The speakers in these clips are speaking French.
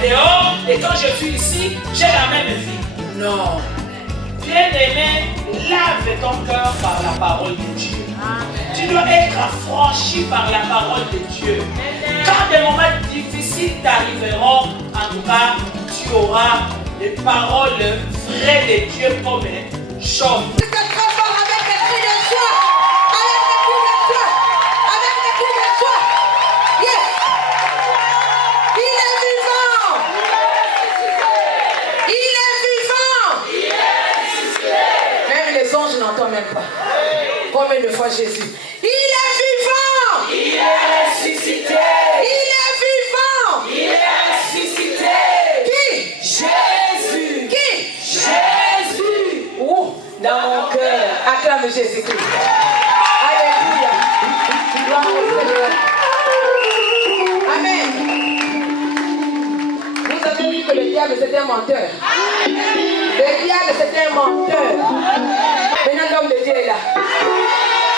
vais dehors et quand je suis ici, j'ai la même vie. Non. Bien-aimé, lave ton cœur par la parole de Dieu. Tu dois être affranchi par la parole de Dieu. Quand des moments difficiles t'arriveront, en tout cas, tu auras les paroles vraies de Dieu comme chaudes. Même pas. Combien de fois Jésus? Il est vivant! Il est ressuscité! Il est vivant! Il est ressuscité! Qui? Jésus! Qui? Jésus! Où? Dans mon cœur. Acclame Jésus-Christ. Alléluia. Gloire au Seigneur. Amen. Vous avez vu que le diable c'était un menteur. Le diable c'était un menteur. Maintenant l'homme de Dieu est là.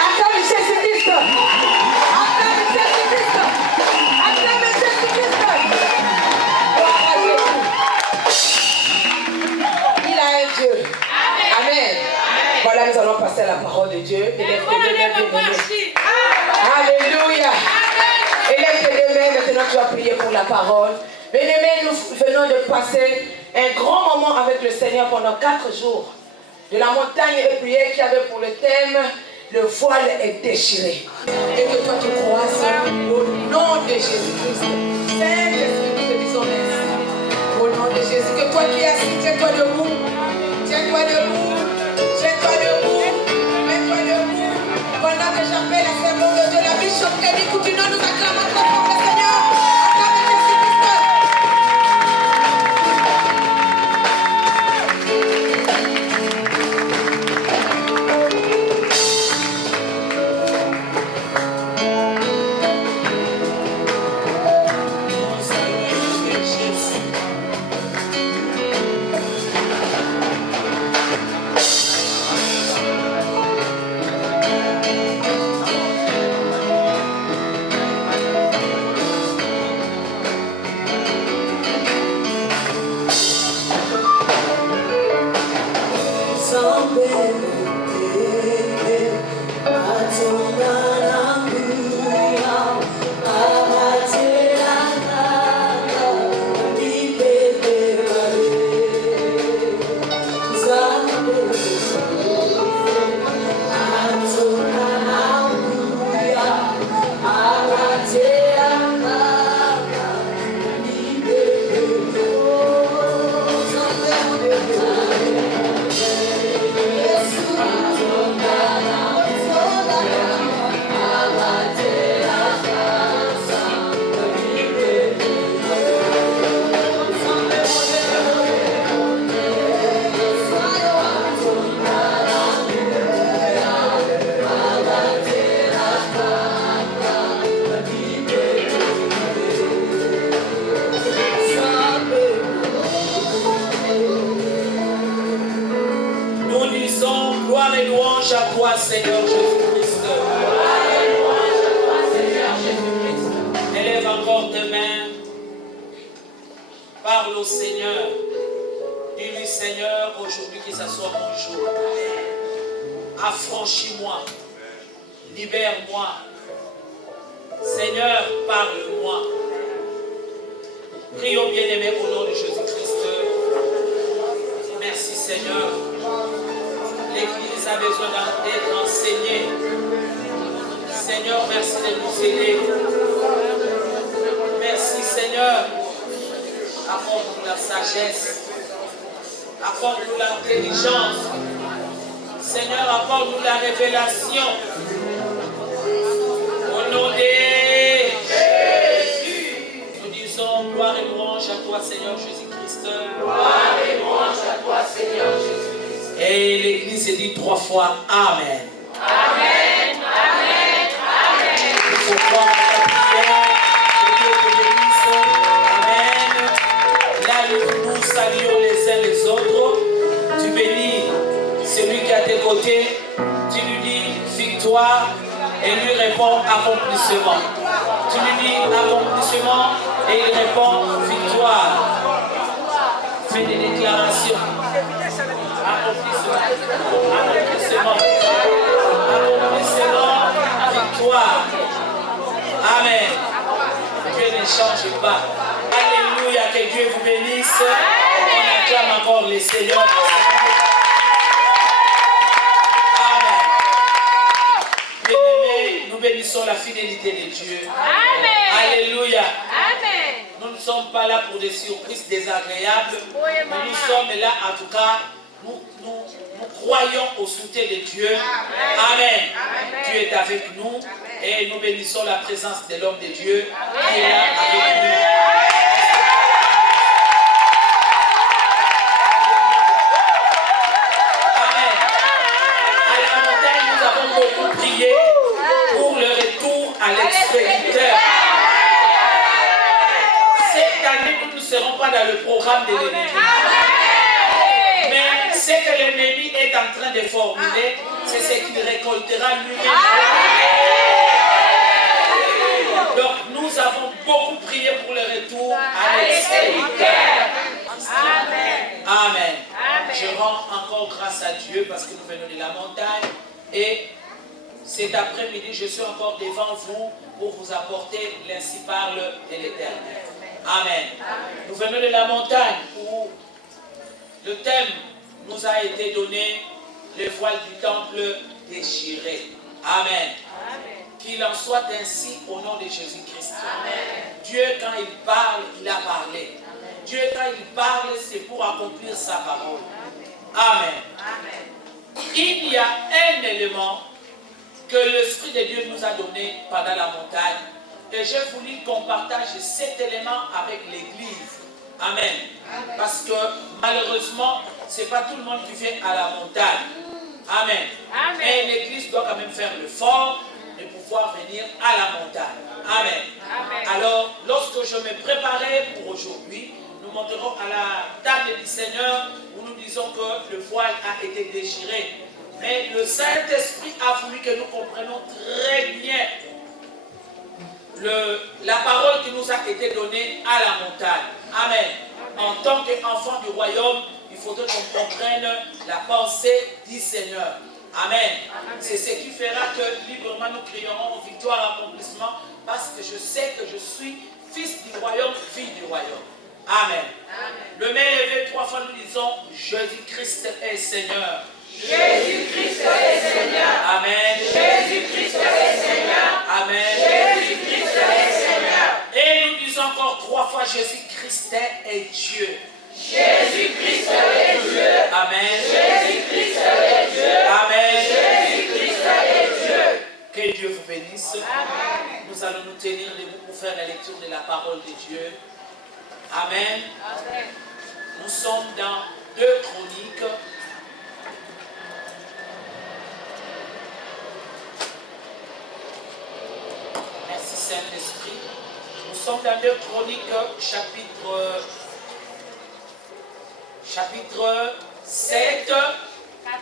Acclame Jésus-Christ. Acclame Jésus-Christ. Acclame Jésus-Christ. Gloire à Jésus. Il a un Dieu. Amen. Voilà, nous allons passer à la parole de Dieu. Alléluia. Élève tes deux mains. Maintenant tu vas prier pour la parole. Bien-aimés, nous venons de passer un grand moment avec le Seigneur pendant 4 jours. De la montagne de prière qui avait pour le thème, le voile est déchiré. Et que toi tu croises au nom de Jésus-Christ. Saint-Esprit, nous te disons merci. Au nom de Jésus, que toi qui es assis, tiens-toi debout. Tiens-toi debout. Tiens-toi debout. Mets-toi debout. Pendant que j'appelle la servante de Dieu, la bishop Kelly Coutinho nous acclame à toi pour le Seigneur. Acclame Jésus-Christ. Seigneur Jésus-Christ. Élève encore tes mains. Parle au Seigneur. Dis-lui, Seigneur, aujourd'hui que ça soit mon jour. Affranchis-moi. Libère-moi. Seigneur, parle-moi. Prions bien-aimés au nom de Jésus-Christ. Merci Seigneur. L'Église a besoin d'être enseignée. Seigneur, merci de nous aider. Merci Seigneur. Apporte-nous la sagesse. Apporte-nous l'intelligence. Seigneur, apporte-nous la révélation. Au nom de Jésus, nous disons gloire et louange à toi, Seigneur Jésus-Christ. Gloire et louange à toi, Seigneur Jésus-Christ. Et l'Église dit 3 fois Amen. Amen, Amen, Amen. Il faut croire à la prière. Que Dieu te bénisse. Amen. Là, nous saluons les uns les autres. Tu bénis celui qui est à tes côtés. Tu lui dis victoire et lui répond accomplissement. Tu lui dis accomplissement et il répond victoire. bas. Alléluia, que Dieu vous bénisse. On acclame encore les Seigneurs. Amen. Bien-aimés, nous bénissons la fidélité de Dieu. Amen. Alléluia. Amen. Nous ne sommes pas là pour des surprises désagréables, mais nous sommes là, en tout cas, nous croyons au soutien de Dieu. Amen. Dieu est avec nous et nous bénissons la présence de l'homme de Dieu qui est là avec nous. Amen. À la montagne, nous avons beaucoup prié pour le retour à l'expéditeur. Cette année, nous ne serons pas dans le programme de l'ennemi. Mais ce que l'ennemi est en train de formuler, c'est ce qu'il récoltera lui-même. Donc nous avons beaucoup prié pour le retour à l'expéditeur. Amen. Je rends encore grâce à Dieu parce que nous venons de la montagne et cet après-midi, je suis encore devant vous pour vous apporter l'ainsi parle de l'Éternel. Amen. Nous venons de la montagne où le thème nous a été donné, le voile du temple déchiré. Amen. Qu'il en soit ainsi au nom de Jésus-Christ. Dieu, quand il parle, il a parlé. Dieu, quand il parle, c'est pour accomplir sa parole. Amen. Il y a un élément que l'Esprit de Dieu nous a donné pendant la montagne. Et j'ai voulu qu'on partage cet élément avec l'Église. Amen. Parce que malheureusement, ce n'est pas tout le monde qui vient à la montagne. Amen. Et l'Église doit quand même faire l'effort de pouvoir venir à la montagne. Amen. Alors, lorsque je me préparais pour aujourd'hui, nous monterons à la table du Seigneur où nous disons que le voile a été déchiré. Mais le Saint-Esprit a voulu que nous comprenions très bien la parole qui nous a été donnée à la montagne. Amen. En tant qu'enfant du royaume, il faudrait qu'on comprenne la pensée du Seigneur. Amen. C'est ce qui fera que librement nous crierons victoire, accomplissement, parce que je sais que je suis fils du royaume, fille du royaume. Amen. Le main levé 3 fois, nous disons Jésus-Christ est Seigneur. Jésus-Christ est Seigneur. Amen. Jésus-Christ est Seigneur. Amen. Jésus-Christ est Seigneur. Et nous disons encore 3 fois Jésus-Christ est Dieu. Jésus-Christ est Dieu. Amen. Jésus-Christ est Dieu. Amen. Jésus-Christ est Dieu. Que Dieu vous bénisse. Amen. Nous allons nous tenir debout pour faire la lecture de la parole de Dieu. Amen. Nous sommes dans 2 Chroniques. Merci Saint-Esprit. Nous sommes dans 2 Chroniques, chapitre 7,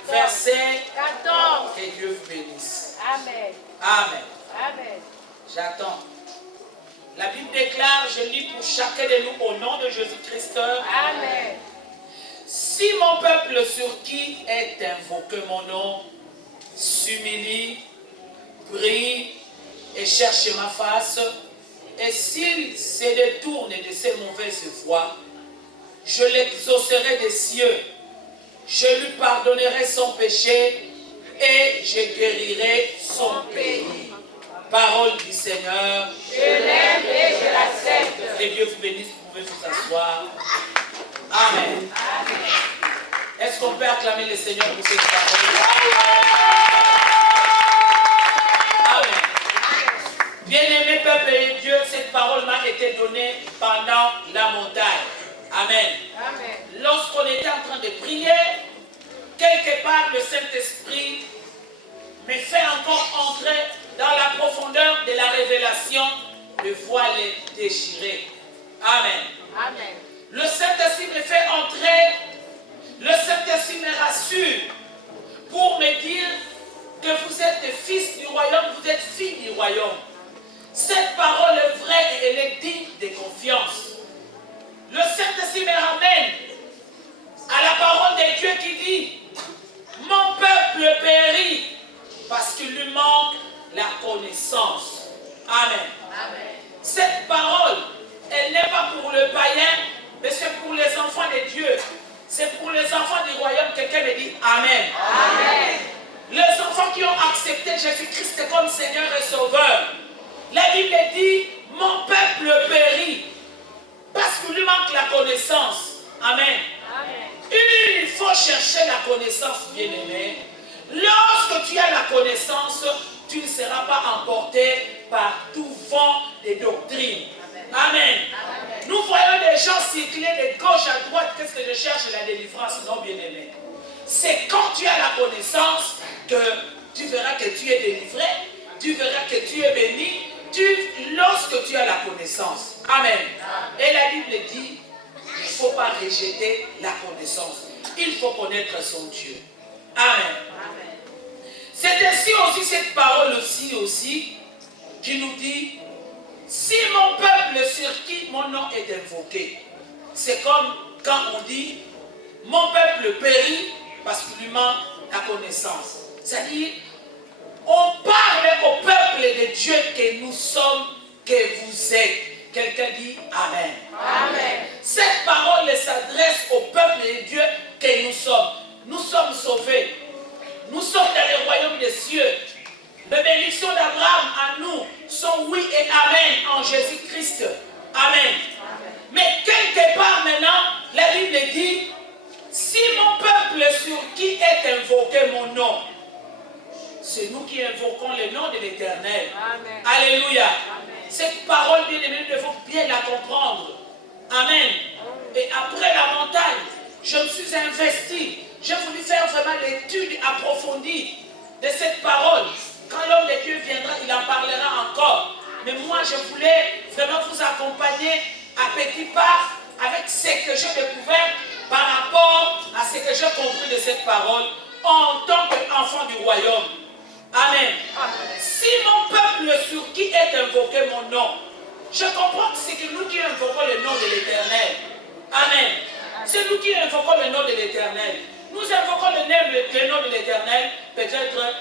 verset 14. Que Dieu vous bénisse. Amen. Amen. Amen. J'attends. La Bible déclare, je lis pour chacun de nous au nom de Jésus-Christ. Amen. Si mon peuple sur qui est invoqué mon nom s'humilie, prie et cherche ma face, et s'il se détourne de ses mauvaises voies, je l'exaucerai des cieux, je lui pardonnerai son péché et je guérirai son pays. Parole du Seigneur. Je l'aime et je l'accepte. Que Dieu vous bénisse, vous pouvez vous asseoir. Amen. Est-ce qu'on peut acclamer le Seigneur pour cette parole? Amen. Bien-aimé peuple et Dieu, cette parole m'a été donnée pendant la montagne. Amen. Lorsqu'on était en train de prier, quelque part le Saint-Esprit me fait encore entrer dans la profondeur de la révélation, le voile déchiré. Amen. Amen. Le Saint-Esprit me fait entrer, le Saint-Esprit me rassure pour me dire que vous êtes fils du royaume, vous êtes fille du royaume. Cette parole est vraie et elle est digne de confiance. Le Saint-Esprit me ramène à la parole de Dieu qui dit « Mon peuple périt parce qu'il lui manque la connaissance. » Amen. Amen. Cette parole, elle la connaissance. Amen. Il faut chercher la connaissance, bien-aimé. Lorsque tu as la connaissance, tu ne seras pas emporté par tout vent des doctrines. Amen. Nous voyons des gens circuler de gauche à droite. Qu'est-ce que je cherche? La délivrance, non, bien-aimé. C'est quand tu as la connaissance que tu verras que tu es délivré, tu verras que tu es béni, lorsque tu as la connaissance. Amen. Et la Bible dit, il ne faut pas rejeter la connaissance. Il faut connaître son Dieu. Amen. C'est ainsi aussi cette parole aussi qui nous dit, si mon peuple sur qui mon nom est invoqué, c'est comme quand on dit, mon peuple périt parce qu'il lui manque la connaissance. C'est-à-dire, on parle au peuple de Dieu que nous sommes, que vous êtes. Quelqu'un dit Amen. Amen. Cette parole s'adresse au peuple de Dieu que nous sommes. Nous sommes sauvés. Nous sommes dans le royaume des cieux. Les bénédictions d'Abraham à nous sont oui et Amen en Jésus-Christ. Amen. Mais quelque part maintenant, la Bible dit, si mon peuple sur qui est invoqué mon nom, c'est nous qui invoquons le nom de l'Éternel. Alléluia. Cette parole, bien aimée, nous devons bien la comprendre. Amen. Et après la montagne, je me suis investi. J'ai voulu faire vraiment l'étude approfondie de cette parole. Quand l'homme de Dieu viendra, il en parlera encore. Mais moi, je voulais vraiment vous accompagner à petits pas avec ce que j'ai découvert par rapport à ce que j'ai compris de cette parole en tant qu'enfant du royaume. Amen. Si mon peuple sur qui est invoqué mon nom, je comprends que c'est que nous qui invoquons le nom de l'Éternel. Amen. C'est nous qui invoquons le nom de l'Éternel. Nous invoquons le nom de l'Éternel, peut-être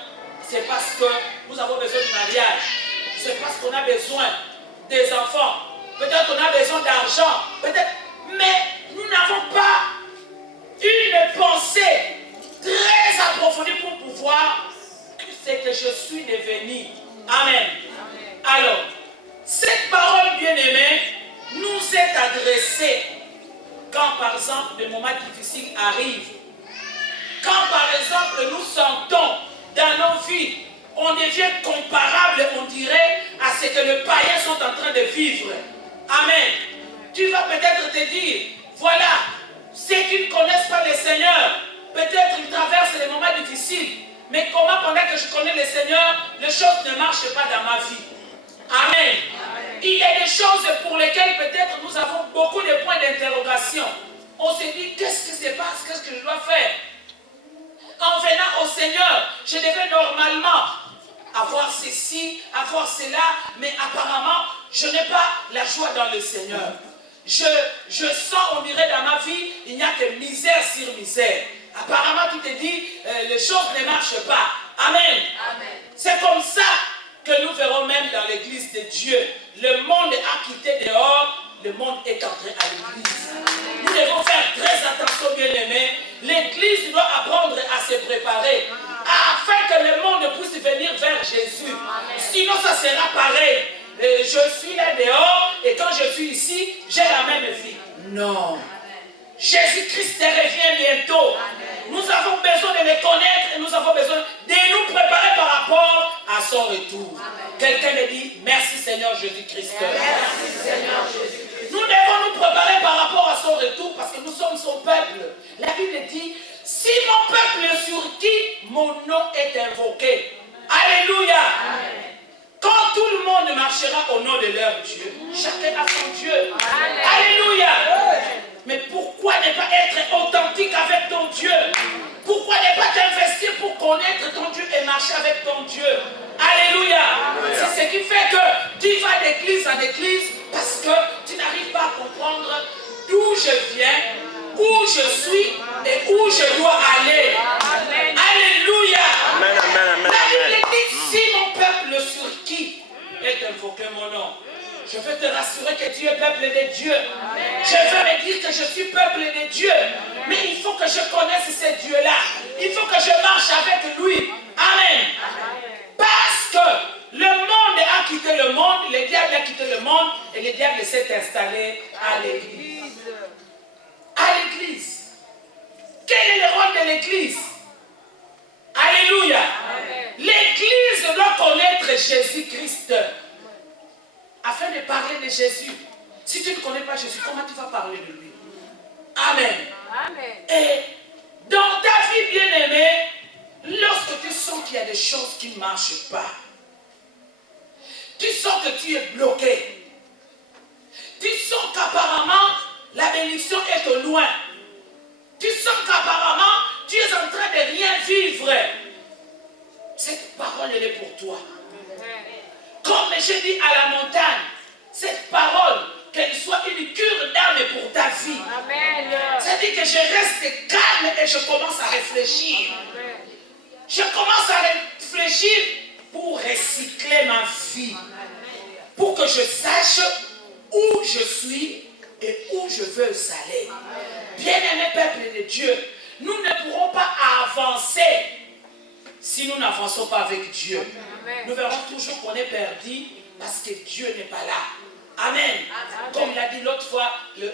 c'est parce que nous avons besoin de mariage. C'est parce qu'on a besoin des enfants. Peut-être qu'on a besoin d'argent. Peut-être. Mais nous n'avons pas une pensée très approfondie pour pouvoir c'est que je suis devenu. Amen. Alors, cette parole bien-aimée nous est adressée quand par exemple des moments difficiles arrivent. Quand par exemple nous sentons dans nos vies, on devient comparable, on dirait, à ce que les païens sont en train de vivre. Amen. Tu vas peut-être te dire, voilà, ceux qui ne connaissent pas le Seigneur, peut-être ils traversent des moments difficiles. Mais comment pendant que je connais le Seigneur, les choses ne marchent pas dans ma vie? Amen. Il y a des choses pour lesquelles peut-être nous avons beaucoup de points d'interrogation. On se dit, qu'est-ce qui se passe? Qu'est-ce que je dois faire? En venant au Seigneur, je devais normalement avoir ceci, avoir cela, mais apparemment, je n'ai pas la joie dans le Seigneur. Je sens, on dirait dans ma vie, il n'y a que misère sur misère. Apparemment, tu te dis, les choses ne marchent pas. Amen. C'est comme ça que nous verrons même dans l'église de Dieu. Le monde a quitté dehors, le monde est entré à l'église. Nous devons faire très attention, bien-aimés. L'église doit apprendre à se préparer afin que le monde puisse venir vers Jésus. Sinon, ça sera pareil. Je suis là dehors et quand je suis ici, j'ai la même vie. Non. Jésus-Christ revient bientôt. Nous avons besoin de le connaître et nous avons besoin de nous préparer par rapport à son retour. Quelqu'un me dit, merci Seigneur Jésus-Christ. Merci Seigneur Jésus-Christ. Nous devons nous préparer par rapport à son retour parce que nous sommes son peuple. La Bible dit, si mon peuple sur qui mon nom est invoqué, alléluia. Amen. Quand tout le monde marchera au nom de leur Dieu, chacun a son Dieu. Amen. Alléluia. Mais pourquoi ne pas être authentique avec ton Dieu? Pourquoi ne pas t'investir pour connaître ton Dieu et marcher avec ton Dieu? Alléluia. C'est ce qui fait que tu vas d'église en église parce que tu n'arrives pas à comprendre d'où je viens, où je suis et où je dois aller. Amen. Alléluia. Amen, amen, amen, la Bible dit, si mon peuple sur qui est invoqué mon nom, je veux te rassurer que tu es peuple de Dieu. Amen. Je veux me dire que je suis peuple de Dieu. Amen. Mais il faut que je connaisse ce Dieu-là. Il faut que je marche avec lui. Amen. Amen. Parce que le monde a quitté le monde, le diable a quitté le monde et le diable s'est installé à l'église. l'église. Alléluia. L'église doit connaître Jésus-Christ afin de parler de Jésus. Si tu ne connais pas Jésus, comment tu vas parler de lui? Amen. Et dans ta vie bien-aimée, lorsque tu sens qu'il y a des choses qui ne marchent pas, tu sens que tu es bloqué, tu sens qu'apparemment la bénédiction est au loin, tu sens qu'apparemment tu es en train de rien vivre, cette parole elle est pour toi. Comme j'ai dit à la montagne, cette parole, qu'elle soit une cure d'âme pour ta vie. C'est-à-dire que je reste calme et je commence à réfléchir. Je commence à réfléchir pour recycler ma vie. Pour que je sache où je suis et où je veux aller. Bien-aimé peuple de Dieu, nous ne pourrons pas avancer si nous n'avançons pas avec Dieu. Nous verrons toujours qu'on est perdu parce que Dieu n'est pas là. Amen. Comme l'a dit l'autre fois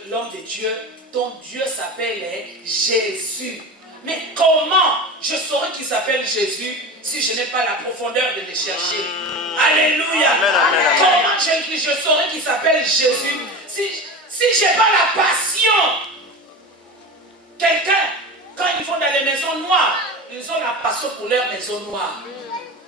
l'homme de Dieu, ton Dieu s'appelle Jésus. Mais comment je saurais qu'il s'appelle Jésus si je n'ai pas la profondeur de le chercher? Alléluia. Comment je saurais qu'il s'appelle Jésus si je n'ai pas la passion? Quelqu'un, quand ils vont dans les maisons noires, ils ont la passion pour leur maison noire.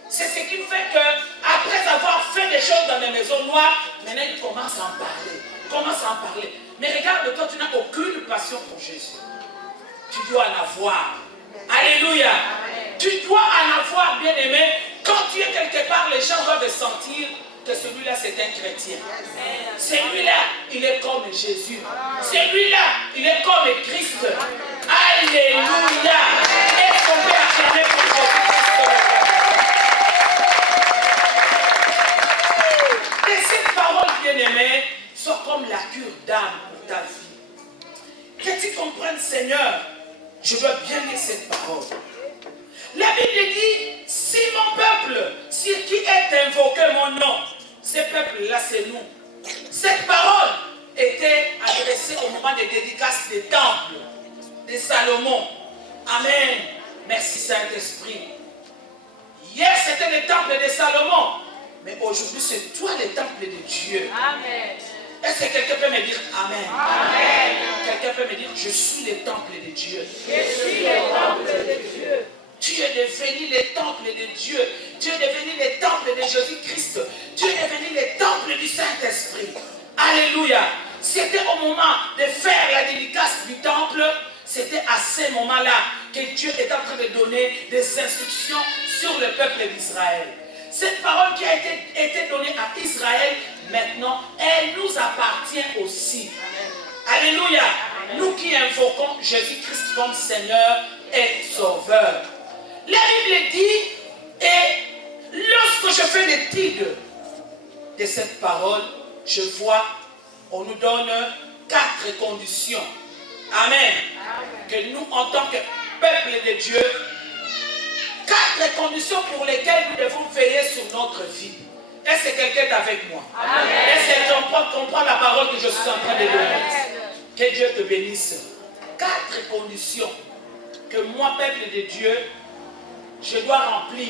C'est ce qui fait qu'après avoir fait des choses dans les maisons noires, maintenant ils commencent à en parler. Mais regarde, toi tu n'as aucune passion pour Jésus. Tu dois en avoir. Alléluia. Tu dois en avoir, bien aimé. Quand tu es quelque part, les gens doivent sentir que celui-là c'est un chrétien. Celui-là, il est comme Jésus. Celui-là, il est comme Christ. Alléluia. Est-ce qu'on peut acclamer pour Jésus-Christ? Et cette parole, bien-aimée, soit comme la cure d'âme pour ta vie. Que tu comprennes, Seigneur, je dois bien lire cette parole. La Bible dit, si mon peuple, sur qui est invoqué mon nom, ce peuple-là, c'est nous. Cette parole était adressée au moment des dédicaces des temples de Salomon. Amen. Merci Saint-Esprit. Hier, c'était le temple de Salomon. Mais aujourd'hui, c'est toi le temple de Dieu. Amen. Est-ce que quelqu'un peut me dire Amen? Amen. Quelqu'un peut me dire, je suis le temple de Dieu. Je suis le temple de Dieu. Tu es devenu le temple de Dieu. Tu es devenu le temple de Jésus-Christ. Tu es devenu le temple du Saint-Esprit. Alléluia. C'était au moment de faire la dédicace du temple. C'était à ce moment-là que Dieu est en train de donner des instructions sur le peuple d'Israël. Cette parole qui a été donnée à Israël, maintenant, elle nous appartient aussi. Alléluia. Nous qui invoquons Jésus-Christ comme Seigneur et Sauveur. La Bible dit, et lorsque je fais l'étude de cette parole, je vois, on nous donne 4 conditions. Amen. Que nous, en tant que peuple de Dieu, 4 conditions pour lesquelles nous devons veiller sur notre vie. Est-ce que quelqu'un est avec moi? Amen. Est-ce que tu comprends la parole que je suis en train de donner? Que Dieu te bénisse. 4 conditions que moi, peuple de Dieu, je dois remplir.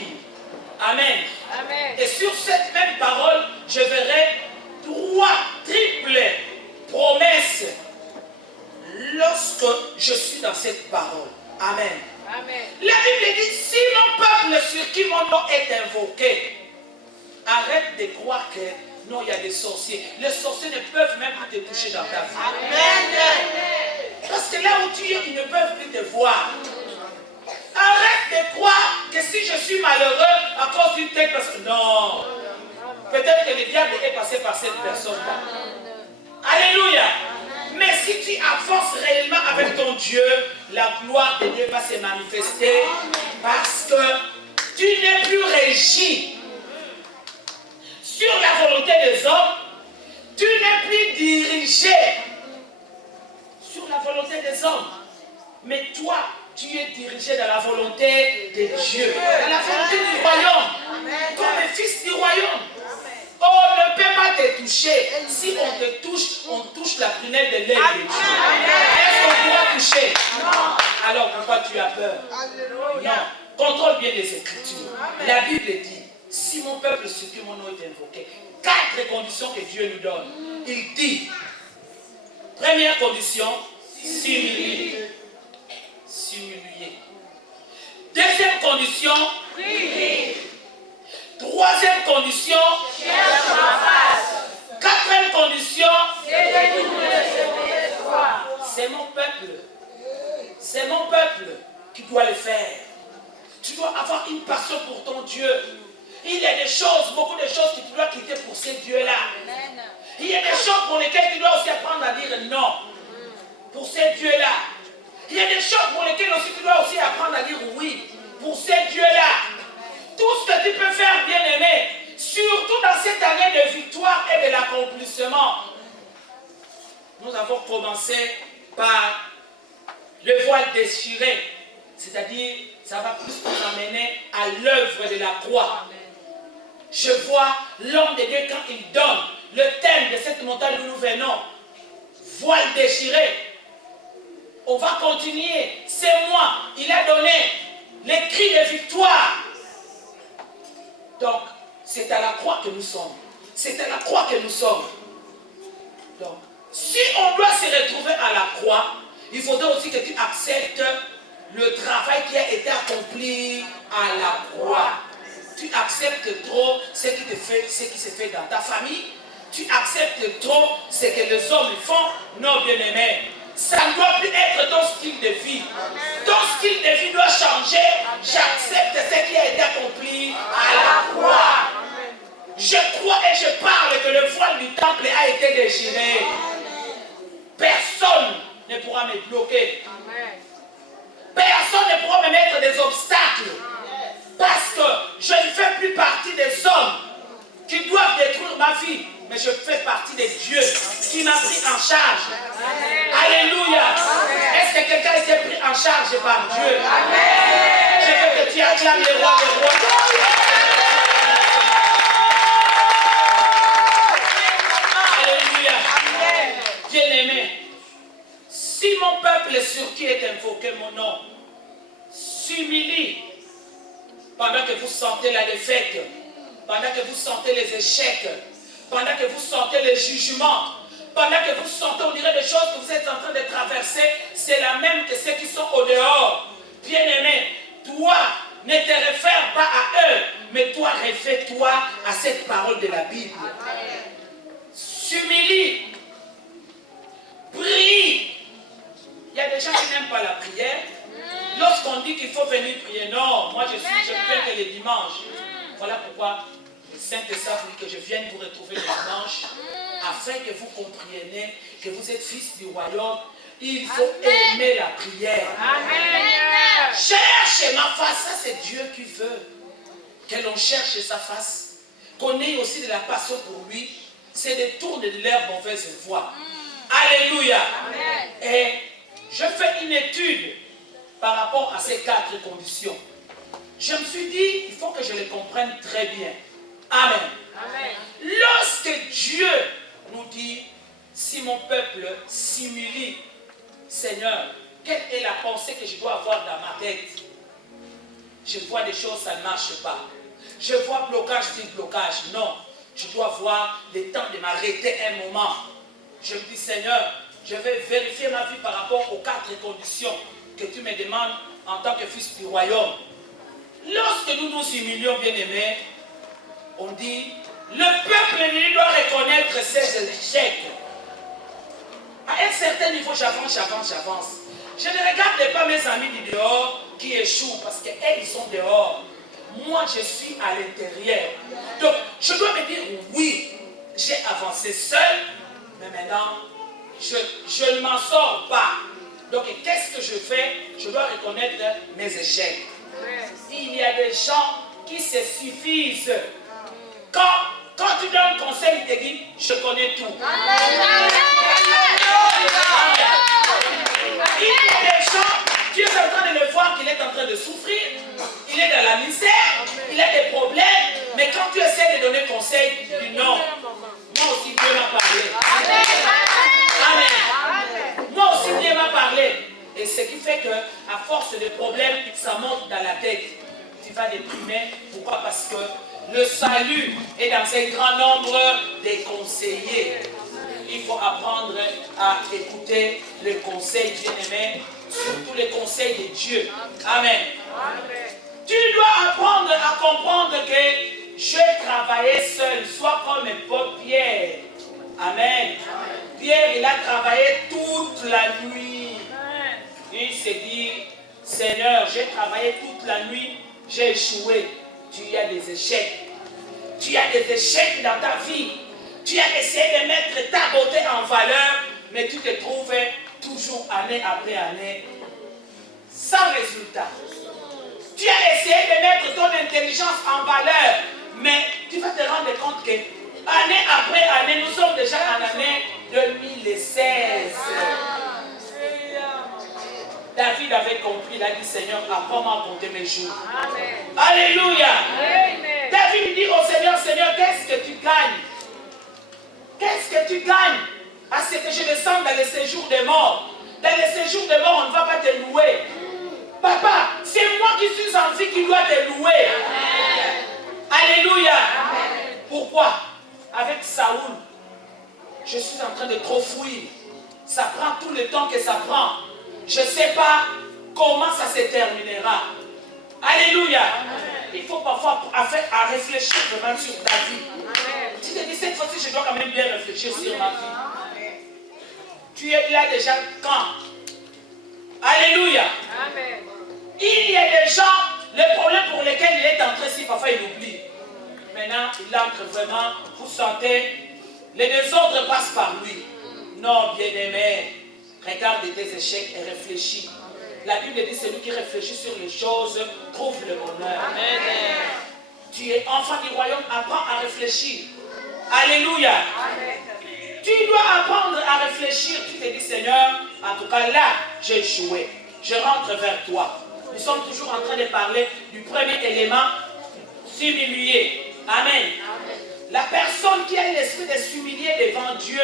Amen. Amen. Et sur cette même parole, je verrai 3 triples promesses lorsque je suis dans cette parole. Amen. Amen. La Bible dit, si mon peuple sur qui mon nom est invoqué, arrête de croire que non, il y a des sorciers. Les sorciers ne peuvent même pas te toucher dans ta vie. Amen. Parce que là où tu es, ils ne peuvent plus te voir. Arrête de croire que si je suis malheureux à cause d'une telle personne. Non. Peut-être que le diable est passé par cette personne-là. Alléluia. Mais si tu avances réellement avec ton Dieu, la gloire de Dieu va se manifester parce que tu n'es plus régi sur la volonté des hommes, tu n'es plus dirigé sur la volonté des hommes, mais toi, tu es dirigé dans la volonté de Dieu, dans la volonté du royaume, comme fils du royaume. On ne peut pas te toucher. Si on te touche, on touche la prunelle de l'œil de Dieu. Est-ce qu'on pourra toucher? Non. Alors pourquoi tu as peur. Non. Contrôle bien les Écritures. La Bible dit, si mon peuple sur qui mon nom est invoqué, 4 conditions que Dieu nous donne. Il dit, première condition, s'humilier. S'humilier. Deuxième condition, prier. Troisième condition, cherche ma face. Quatrième condition, c'est mon peuple. C'est mon peuple qui doit le faire. Tu dois avoir une passion pour ton Dieu. Il y a des choses, beaucoup de choses que tu dois quitter pour ces dieux-là. Il y a des choses pour lesquelles tu dois aussi apprendre à dire non. Pour ces dieux-là. Il y a des choses pour lesquelles aussi tu dois aussi apprendre à dire oui. Pour ces dieux-là. Tout ce que tu peux faire, bien-aimé, surtout dans cette année de victoire et de l'accomplissement. Nous avons commencé par le voile déchiré. C'est-à-dire, ça va plus nous amener à l'œuvre de la croix. Je vois l'homme de Dieu quand il donne le thème de cette montagne où nous venons. Voile déchiré. On va continuer. C'est moi. Il a donné les cris de victoire. Donc, c'est à la croix que nous sommes. C'est à la croix que nous sommes. Donc, si on doit se retrouver à la croix, il faudrait aussi que tu acceptes le travail qui a été accompli à la croix. Tu acceptes trop ce qui se fait dans ta famille. Tu acceptes trop ce que les hommes font. Non, bien-aimé. Ça ne doit plus être ton style de vie. Ton style de vie doit changer. J'accepte ce qui a été accompli à la croix. Je crois et je parle que le voile du temple a été déchiré. Personne ne pourra me bloquer. Personne ne pourra me mettre des obstacles. Parce que je ne fais plus partie des hommes qui doivent détruire ma vie. Mais je fais partie des dieux qui m'a pris en charge. Alléluia. Est-ce que quelqu'un a été pris en charge par Dieu? Je veux que tu acclames les rois des rois. Alléluia. Bien-aimé, si mon peuple sur qui est invoqué mon nom s'humilie pendant que vous sentez la défaite, pendant que vous sentez les échecs, pendant que vous sentez les jugements, pendant que vous sentez, on dirait des choses que vous êtes en train de traverser, c'est la même que ceux qui sont au dehors. Bien-aimé, toi, ne te réfère pas à eux, mais toi, réfère-toi à cette parole de la Bible. S'humilie, prie. Il y a des gens qui n'aiment pas la prière. Lorsqu'on dit qu'il faut venir prier, non, moi je viens que les dimanches. Voilà pourquoi le Saint-Esprit dit que je vienne vous retrouver le dimanche, afin que vous compreniez que vous êtes fils du royaume. Il faut aimer la prière. Amen. Cherche ma face, ça c'est Dieu qui veut que l'on cherche sa face, qu'on ait aussi de la passion pour lui, c'est de tourner de leur mauvaise voie. Alléluia. Amen. Et je fais une étude par rapport à ces 4 conditions. Je me suis dit, il faut que je les comprenne très bien. Amen. Amen. Lorsque Dieu nous dit, si mon peuple s'humilie, Seigneur, quelle est la pensée que je dois avoir dans ma tête? Je vois des choses, ça ne marche pas. Je vois blocage, sur blocage. Non, je dois voir le temps de m'arrêter un moment. Je me dis, Seigneur, je vais vérifier ma vie par rapport aux 4 conditions que tu me demandes en tant que fils du royaume. Lorsque nous nous humilions, bien-aimés, on dit, le peuple lui doit reconnaître ses échecs. À un certain niveau, j'avance. Je ne regarde pas mes amis du dehors qui échouent parce qu'eux, ils sont dehors. Moi, je suis à l'intérieur. Donc, je dois me dire, oui, j'ai avancé seul, mais maintenant, je ne m'en sors pas. Donc, qu'est-ce que je fais? Je dois reconnaître mes échecs. Il y a des gens qui se suffisent. Quand tu donnes un conseil, il te dit, je connais tout. Il y a des gens, tu es en train de le voir qu'il est en train de souffrir, il est dans la misère, il a des problèmes, mais quand tu essaies de donner conseil, tu dis non. Moi aussi, Dieu m'a parlé. Amen. Moi aussi, Dieu m'a parlé. Et ce qui fait qu'à force de problèmes, ça monte dans la tête. Tu vas déprimer. Pourquoi? Parce que le salut est dans un grand nombre des conseillers. Il faut apprendre à écouter le conseil, bien-aimé, surtout les conseils de Dieu. Amen. Tu dois apprendre à comprendre que je travaillais seul, soit comme Paul Pierre. Amen. Pierre, il a travaillé toute la nuit. Il s'est dit, Seigneur, j'ai travaillé toute la nuit, j'ai échoué. Tu as des échecs. Tu as des échecs dans ta vie. Tu as essayé de mettre ta beauté en valeur, mais tu te trouves toujours année après année sans résultat. Tu as essayé de mettre ton intelligence en valeur, mais tu vas te rendre compte que année après année, nous sommes déjà en année 2016. David avait compris, il a dit, Seigneur, apprends-moi à compter mes jours. Amen. Alléluia. Amen. David dit au Seigneur, Seigneur, qu'est-ce que tu gagnes? Qu'est-ce que tu gagnes à ce que je descende dans le séjour des morts? Dans le séjour des morts, on ne va pas te louer. Papa, c'est moi qui suis en vie qui dois te louer. Amen. Alléluia. Amen. Pourquoi? Avec Saoul, je suis en train de trop fuir. Ça prend tout le temps que ça prend. Je ne sais pas comment ça se terminera. Alléluia. Amen. Il faut parfois à réfléchir vraiment sur ta vie. Amen. Tu te dis, cette fois-ci, je dois quand même bien réfléchir sur ma vie. Amen. Tu es là déjà quand? Alléluia. Amen. Il y a des gens, le problème pour lesquels il est entré, si parfois il oublie. Maintenant, il entre vraiment, vous sentez, les désordres passent par lui. Non, bien-aimé. Regarde tes échecs et réfléchis. La Bible dit, celui qui réfléchit sur les choses trouve le bonheur. Amen. Tu es enfant du royaume, apprends à réfléchir. Alléluia. Amen. Tu dois apprendre à réfléchir. Tu te dis, Seigneur, en tout cas là, j'ai échoué. Je rentre vers toi. Nous sommes toujours en train de parler du premier élément, s'humilier. Amen. La personne qui a l'esprit de s'humilier devant Dieu,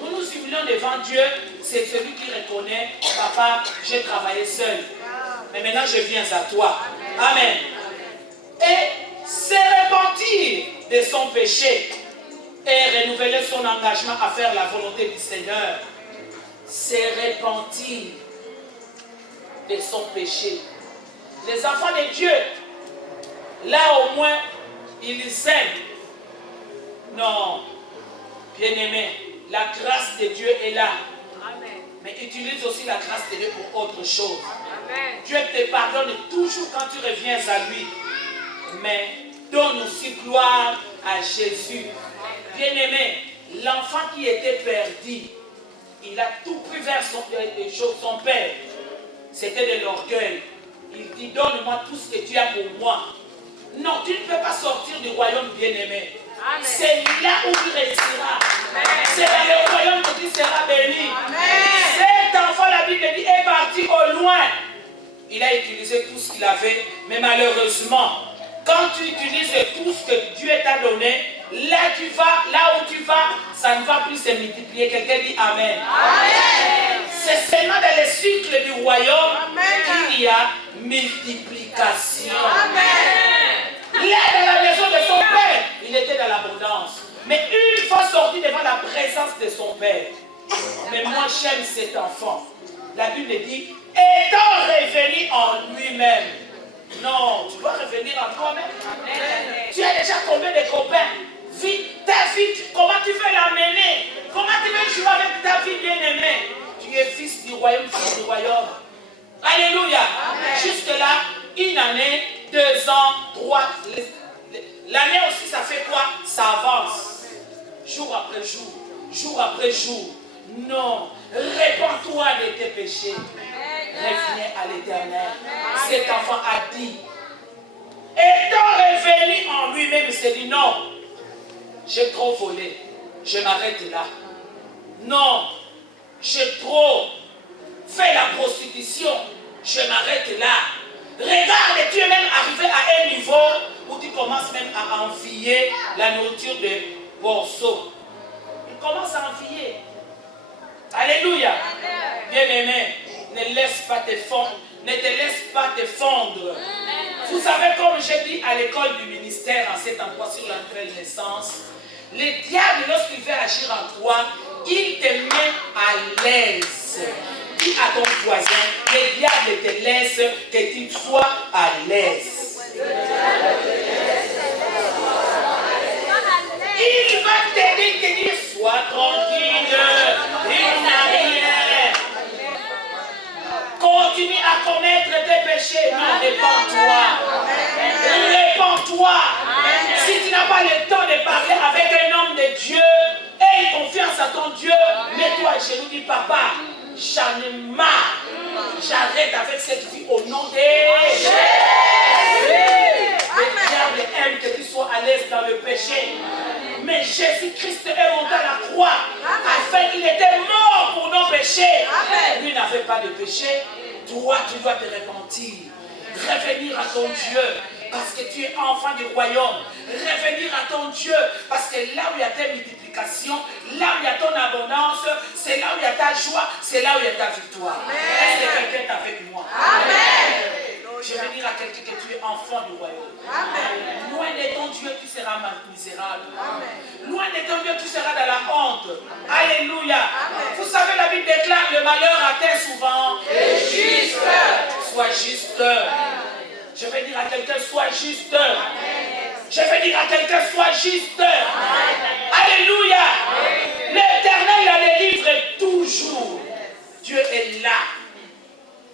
nous nous humilions devant Dieu, c'est celui qui reconnaît, papa, j'ai travaillé seul. Mais maintenant je viens à toi. Amen. Et se repentir de son péché et renouveler son engagement à faire la volonté du Seigneur. Se repentir de son péché. Les enfants de Dieu, là au moins, ils aiment. Non, bien-aimé, la grâce de Dieu est là. Amen. Mais utilise aussi la grâce de Dieu pour autre chose. Amen. Dieu te pardonne toujours quand tu reviens à lui. Mais donne aussi gloire à Jésus. Bien-aimé, l'enfant qui était perdu, il a tout pris vers son père. C'était de l'orgueil. Il dit, donne-moi tout ce que tu as pour moi. Non, tu ne peux pas sortir du royaume, bien-aimé. C'est là où tu réussiras. C'est dans le royaume que tu seras béni. Amen. Cet enfant, la Bible dit, est parti au loin. Il a utilisé tout ce qu'il avait, mais malheureusement, quand tu utilises tout ce que Dieu t'a donné, là où tu vas, ça ne va plus se multiplier. Quelqu'un dit Amen. Amen. C'est seulement dans les cycles du royaume qu'il y a multiplication. Amen. Là, dans la maison de son père, il était dans l'abondance. Mais une fois sorti devant la présence de son père, mais moi j'aime cet enfant. La Bible dit, étant revenu en lui-même. Non, tu dois revenir en toi-même. Tu as déjà combien de copains? Ta vie, comment tu veux l'amener? Comment tu veux jouer avec ta vie bien-aimée? Tu es fils du royaume, fils du royaume. Alléluia. Jusque-là, une année, 2 ans, 3. L'année aussi, ça fait quoi? Ça avance. Jour après jour. Jour après jour. Non. Répands-toi de tes péchés. Reviens à l'Éternel. Cet enfant a dit, étant revenu en lui-même, il s'est dit non, j'ai trop volé, je m'arrête là. Non, j'ai trop fait la prostitution, je m'arrête là. Regarde, tu es même arrivé à un niveau où tu commences même à envier la nourriture de Borceau. Tu commences à envier. Alléluia. Bien-aimé, ne ne laisse pas te fondre. Ne te laisse pas te fondre. Vous savez, comme j'ai dit à l'école du ministère en cet endroit sur la nouvelle naissance, le diable, lorsqu'il veut agir en toi, il te met à l'aise. Dis à ton voisin, le diable te laisse que tu sois à l'aise. Il va te dire, sois tranquille, il n'a rien. Continue à commettre tes péchés. Non, répands-toi. Répands-toi. Si tu n'as pas le temps de parler avec un homme de Dieu, aie confiance à ton Dieu. Mets-toi à genoux, dis papa, j'en ai marre. J'arrête avec cette vie au nom de Jésus. Le diable aime que tu sois à l'aise dans le péché. Mais Jésus-Christ est monté à la croix afin qu'il était mort pour nos péchés. Lui n'avait pas de péché. Toi, tu dois te repentir. Revenir à ton Dieu parce que tu es enfant du royaume. Revenir à ton Dieu parce que là où il y a ta multiplication, là où il y a ton abondance, c'est là où il y a ta joie, c'est là où il y a ta victoire. Est-ce que quelqu'un est avec moi? Amen. Je veux dire à quelqu'un que tu es enfant du royaume. Amen. Loin de ton Dieu, tu seras misérable. Amen. Loin de ton Dieu, tu seras dans la honte. Amen. Alléluia. Amen. Vous savez, la Bible déclare le malheur atteint souvent les justes. Sois juste. Amen. Je vais dire à quelqu'un, sois juste. Amen. Je vais dire à quelqu'un, sois juste. Amen. Alléluia. Amen. L'Éternel a les livres toujours. Dieu est là.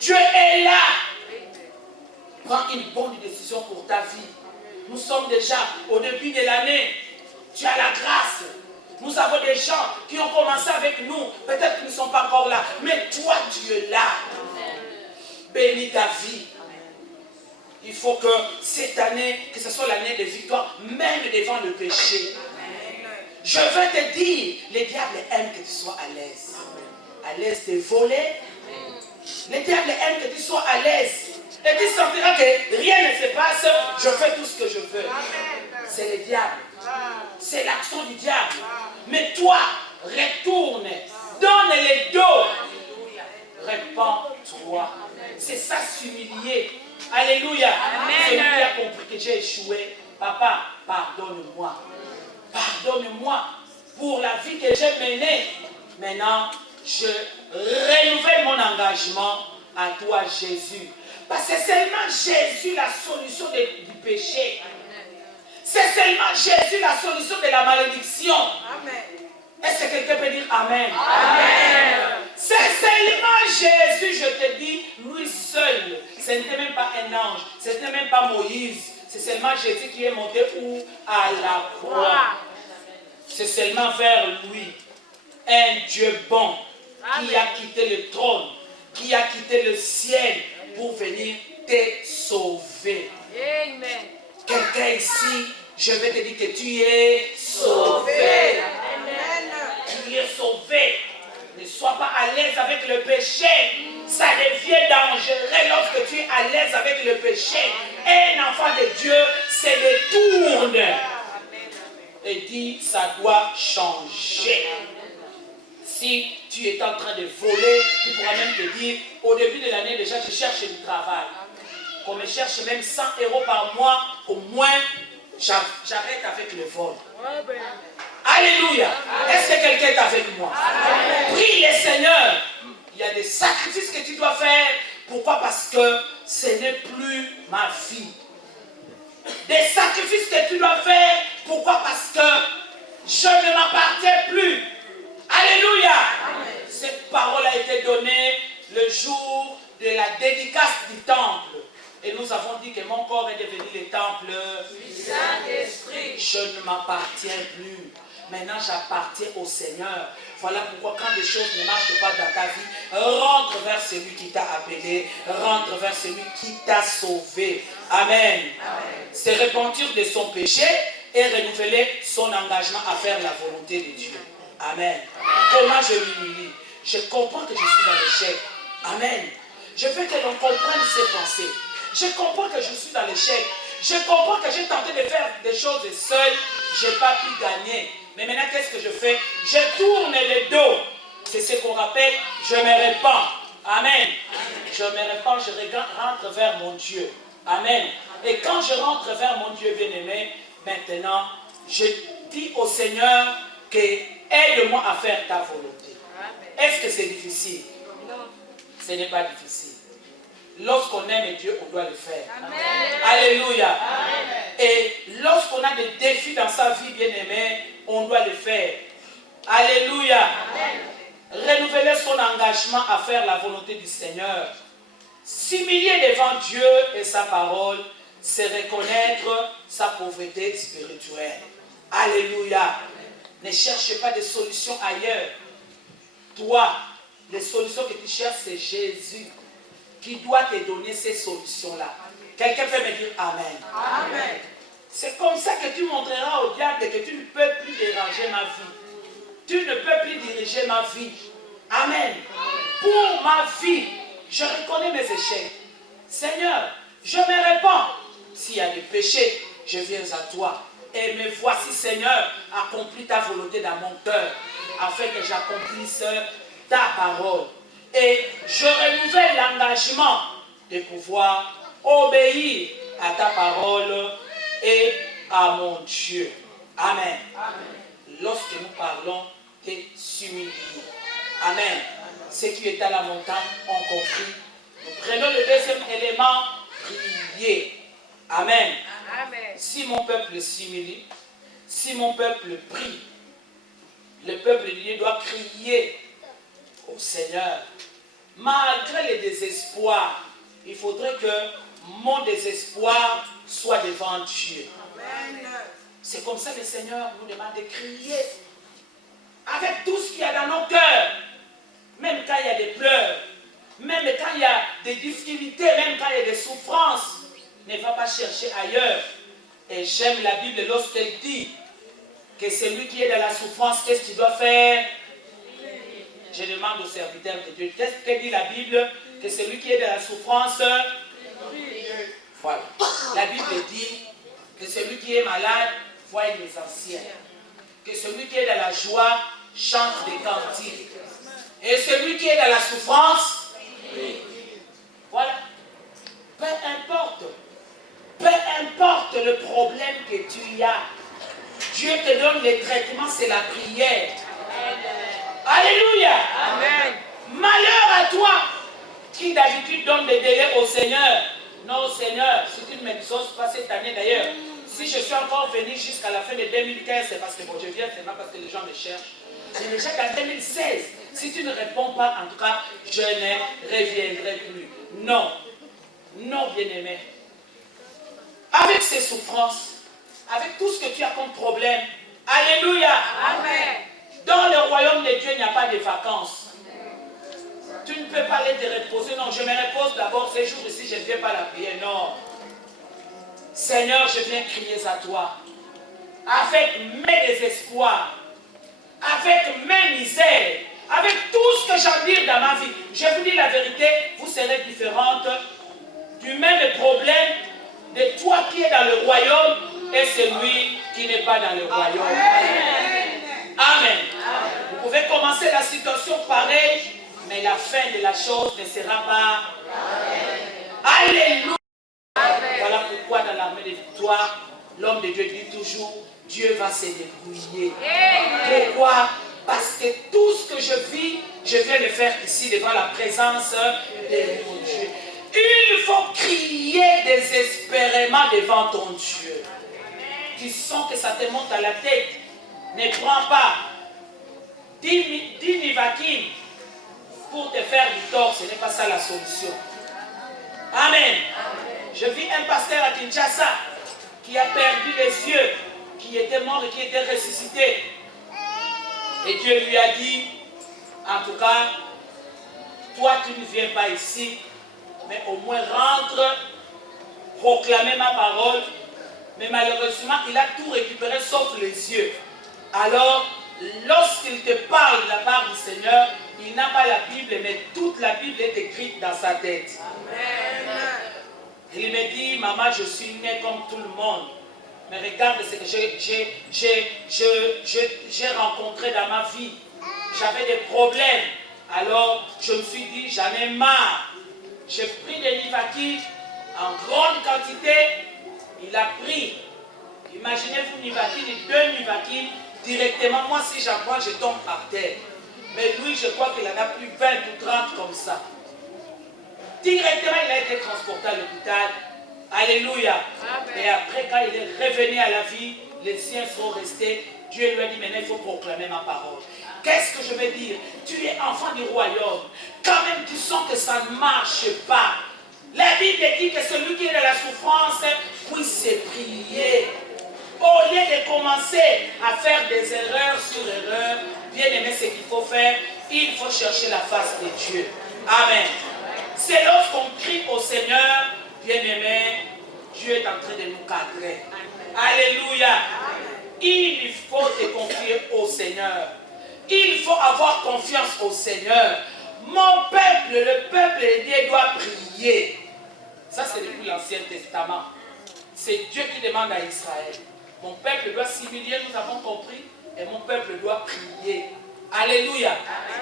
Dieu est là. Prends une bonne décision pour ta vie. Nous sommes déjà au début de l'année. Tu as la grâce. Nous avons des gens qui ont commencé avec nous. Peut-être qu'ils ne sont pas encore là. Mais toi, tu es là. Bénis ta vie. Il faut que cette année, que ce soit l'année de victoire, même devant le péché. Je veux te dire, le diable aime que tu sois à l'aise. À l'aise de voler. Le diable aime que tu sois à l'aise. Et tu sentiras que rien ne se passe, je fais tout ce que je veux. C'est le diable. C'est l'action du diable. Mais toi, retourne. Donne les dos. Répands-toi. C'est ça, s'humilier. Alléluia. Celui qui a compris que j'ai échoué. Papa, pardonne-moi. Pardonne-moi pour la vie que j'ai menée. Maintenant, je renouvelle mon engagement à toi, Jésus. Parce que c'est seulement Jésus la solution du péché. C'est seulement Jésus la solution de la malédiction. Amen. Est-ce que quelqu'un peut dire Amen? Amen. C'est seulement Jésus, je te dis, lui seul. Ce n'était même pas un ange, ce n'était même pas Moïse. C'est seulement Jésus qui est monté où? À la croix. C'est seulement vers lui, un Dieu bon, qui a quitté le trône, qui a quitté le ciel pour venir te sauver. Amen. Quelqu'un ici, je vais te dire que tu es sauvé. Amen. Tu es sauvé. Ne sois pas à l'aise avec le péché. Ça devient dangereux lorsque tu es à l'aise avec le péché. Un enfant de Dieu se détourne et dit, ça doit changer. Si tu es en train de voler, tu pourras même te dire, au début de l'année déjà, je cherche du travail. Qu'on me cherche même 100 € par mois, au moins, j'arrête avec le vol. Alléluia. Est-ce que quelqu'un est avec moi? Amen. Prie le Seigneur. Il y a des sacrifices que tu dois faire. Pourquoi? Parce que ce n'est plus ma vie. Des sacrifices que tu dois faire. Pourquoi? Parce que je ne m'appartiens plus. Alléluia. Amen. Cette parole a été donnée le jour de la dédicace du temple. Et nous avons dit que mon corps est devenu le temple du Saint-Esprit. Je ne m'appartiens plus. Maintenant, j'appartiens au Seigneur. Voilà pourquoi quand des choses ne marchent pas dans ta vie, rentre vers celui qui t'a appelé, rentre vers celui qui t'a sauvé. Amen. Amen. Se repentir de son péché et renouveler son engagement à faire la volonté de Dieu. Amen. Comment je m'humilie? Je comprends que je suis dans l'échec. Amen. Je veux que l'on comprenne ses pensées. Je comprends que je suis dans l'échec. Je comprends que j'ai tenté de faire des choses seul. Je n'ai pas pu gagner. Mais maintenant, qu'est-ce que je fais? Je tourne le dos. C'est ce qu'on rappelle, je me répands. Amen. je me répands, je rentre vers mon Dieu. Amen. Et quand je rentre vers mon Dieu bien-aimé, maintenant, je dis au Seigneur que aide-moi à faire ta volonté. Est-ce que c'est difficile? Non. Ce n'est pas difficile. Lorsqu'on aime Dieu, on doit le faire. Amen. Alléluia. Amen. Et lorsqu'on a des défis dans sa vie bien-aimée, on doit le faire. Alléluia. Amen. Renouveler son engagement à faire la volonté du Seigneur. S'humilier devant Dieu et sa parole, c'est reconnaître sa pauvreté spirituelle. Alléluia. Amen. Ne cherche pas de solutions ailleurs. Toi, les solutions que tu cherches, c'est Jésus qui doit te donner ces solutions-là. Quelqu'un peut me dire Amen. Amen. C'est comme ça que tu montreras au diable que tu ne peux plus déranger ma vie. Tu ne peux plus diriger ma vie. Amen. Pour ma vie, je reconnais mes échecs. Seigneur, je me répands. S'il y a des péchés, je viens à toi. Et me voici, Seigneur, accomplis ta volonté dans mon cœur, afin que j'accomplisse ta parole. Et je renouvelle l'engagement de pouvoir obéir à ta parole et à mon Dieu. Amen. Amen. Lorsque nous parlons de s'humilier. Amen. Ceux qui étaient à la montagne ont compris. Nous prenons le deuxième élément, prier. Amen. Amen. Si mon peuple s'humilie, si mon peuple prie, le peuple de Dieu doit crier au Seigneur. Malgré le désespoir, il faudrait que mon désespoir soit devant Dieu. Amen. C'est comme ça que le Seigneur nous demande de crier avec tout ce qu'il y a dans nos cœurs, même quand il y a des pleurs, même quand il y a des difficultés, même quand il y a des souffrances. Ne va pas chercher ailleurs. Et j'aime la Bible lorsqu'elle dit que celui qui est dans la souffrance, qu'est-ce qu'il doit faire? Je demande aux serviteurs de Dieu, qu'est-ce que dit la Bible? Que celui qui est dans la souffrance, voilà. La Bible dit que celui qui est malade, voie les anciens. Que celui qui est dans la joie, chante des cantiques. Et celui qui est dans la souffrance, voilà. Peu importe le problème que tu as, Dieu te donne le traitement, c'est la prière. Alléluia. Amen. Malheur à toi qui d'habitude donne des délais au Seigneur. Non, Seigneur, si tu ne m'exauces pas cette année d'ailleurs, si je suis encore venu jusqu'à la fin de 2015, c'est parce que bon, je viens seulement parce que les gens me cherchent. Mais déjà qu'en 2016, si tu ne réponds pas, en tout cas, je ne reviendrai plus. Non. Non, bien-aimé. Avec ces souffrances, avec tout ce que tu as comme problème, alléluia. Amen. Dans le royaume de Dieu, il n'y a pas de vacances. Tu ne peux pas aller te reposer. Non, je me repose d'abord ces jours ici, je ne viens pas la prière. Non. Seigneur, je viens crier à toi. Avec mes désespoirs, avec mes misères, avec tout ce que j'endure dans ma vie. Je vous dis la vérité, vous serez différentes du même problème de toi qui es dans le royaume et celui qui n'est pas dans le royaume. Amen. Amen. Vous pouvez commencer la situation pareille, mais la fin de la chose ne sera pas. Amen. Alléluia. Amen. Voilà pourquoi dans l'armée de victoire, l'homme de Dieu dit toujours, Dieu va se débrouiller. Amen. Pourquoi? Parce que tout ce que je vis, je viens le faire ici devant la présence de mon Dieu. Il faut crier désespérément devant ton Dieu. Tu sens que ça te monte à la tête. Ne prends pas 10 nivaquines pour te faire du tort. Ce n'est pas ça la solution. Amen. Je vis un pasteur à Kinshasa qui a perdu les yeux, qui était mort et qui était ressuscité. Et Dieu lui a dit, en tout cas, toi tu ne viens pas ici, mais au moins rentre, proclamer ma parole. Mais malheureusement, il a tout récupéré sauf les yeux. Alors, lorsqu'il te parle de la part du Seigneur, il n'a pas la Bible, mais toute la Bible est écrite dans sa tête. Amen. Il me dit, maman, je suis né comme tout le monde. Mais regarde ce que j'ai rencontré dans ma vie. J'avais des problèmes. Alors, je me suis dit, j'en ai marre. J'ai pris des Nivaquine en grande quantité. Il a pris, imaginez-vous, Nivaquine et 2 Nivaquine. Directement, moi si j'en prends, je tombe par terre. Mais lui, je crois qu'il en a pris 20 ou 30 comme ça. Directement, il a été transporté à l'hôpital. Alléluia. Amen. Et après, quand il est revenu à la vie, les siens sont restés. Dieu lui a dit, maintenant, il faut proclamer ma parole. Qu'est-ce que je veux dire? Tu es enfant du royaume. Quand même, tu sens que ça ne marche pas. La Bible dit que celui qui est dans la souffrance puisse prier. Au lieu de commencer à faire des erreurs sur erreurs, bien aimé, ce qu'il faut faire, il faut chercher la face de Dieu. Amen. C'est lorsqu'on crie au Seigneur, bien aimé, Dieu est en train de nous cadrer. Alléluia. Il faut te confier au Seigneur. Il faut avoir confiance au Seigneur. Mon peuple, le peuple de Dieu doit prier. Ça, c'est depuis l'Ancien Testament. C'est Dieu qui demande à Israël. Mon peuple doit s'humilier, nous avons compris, et mon peuple doit prier. Alléluia.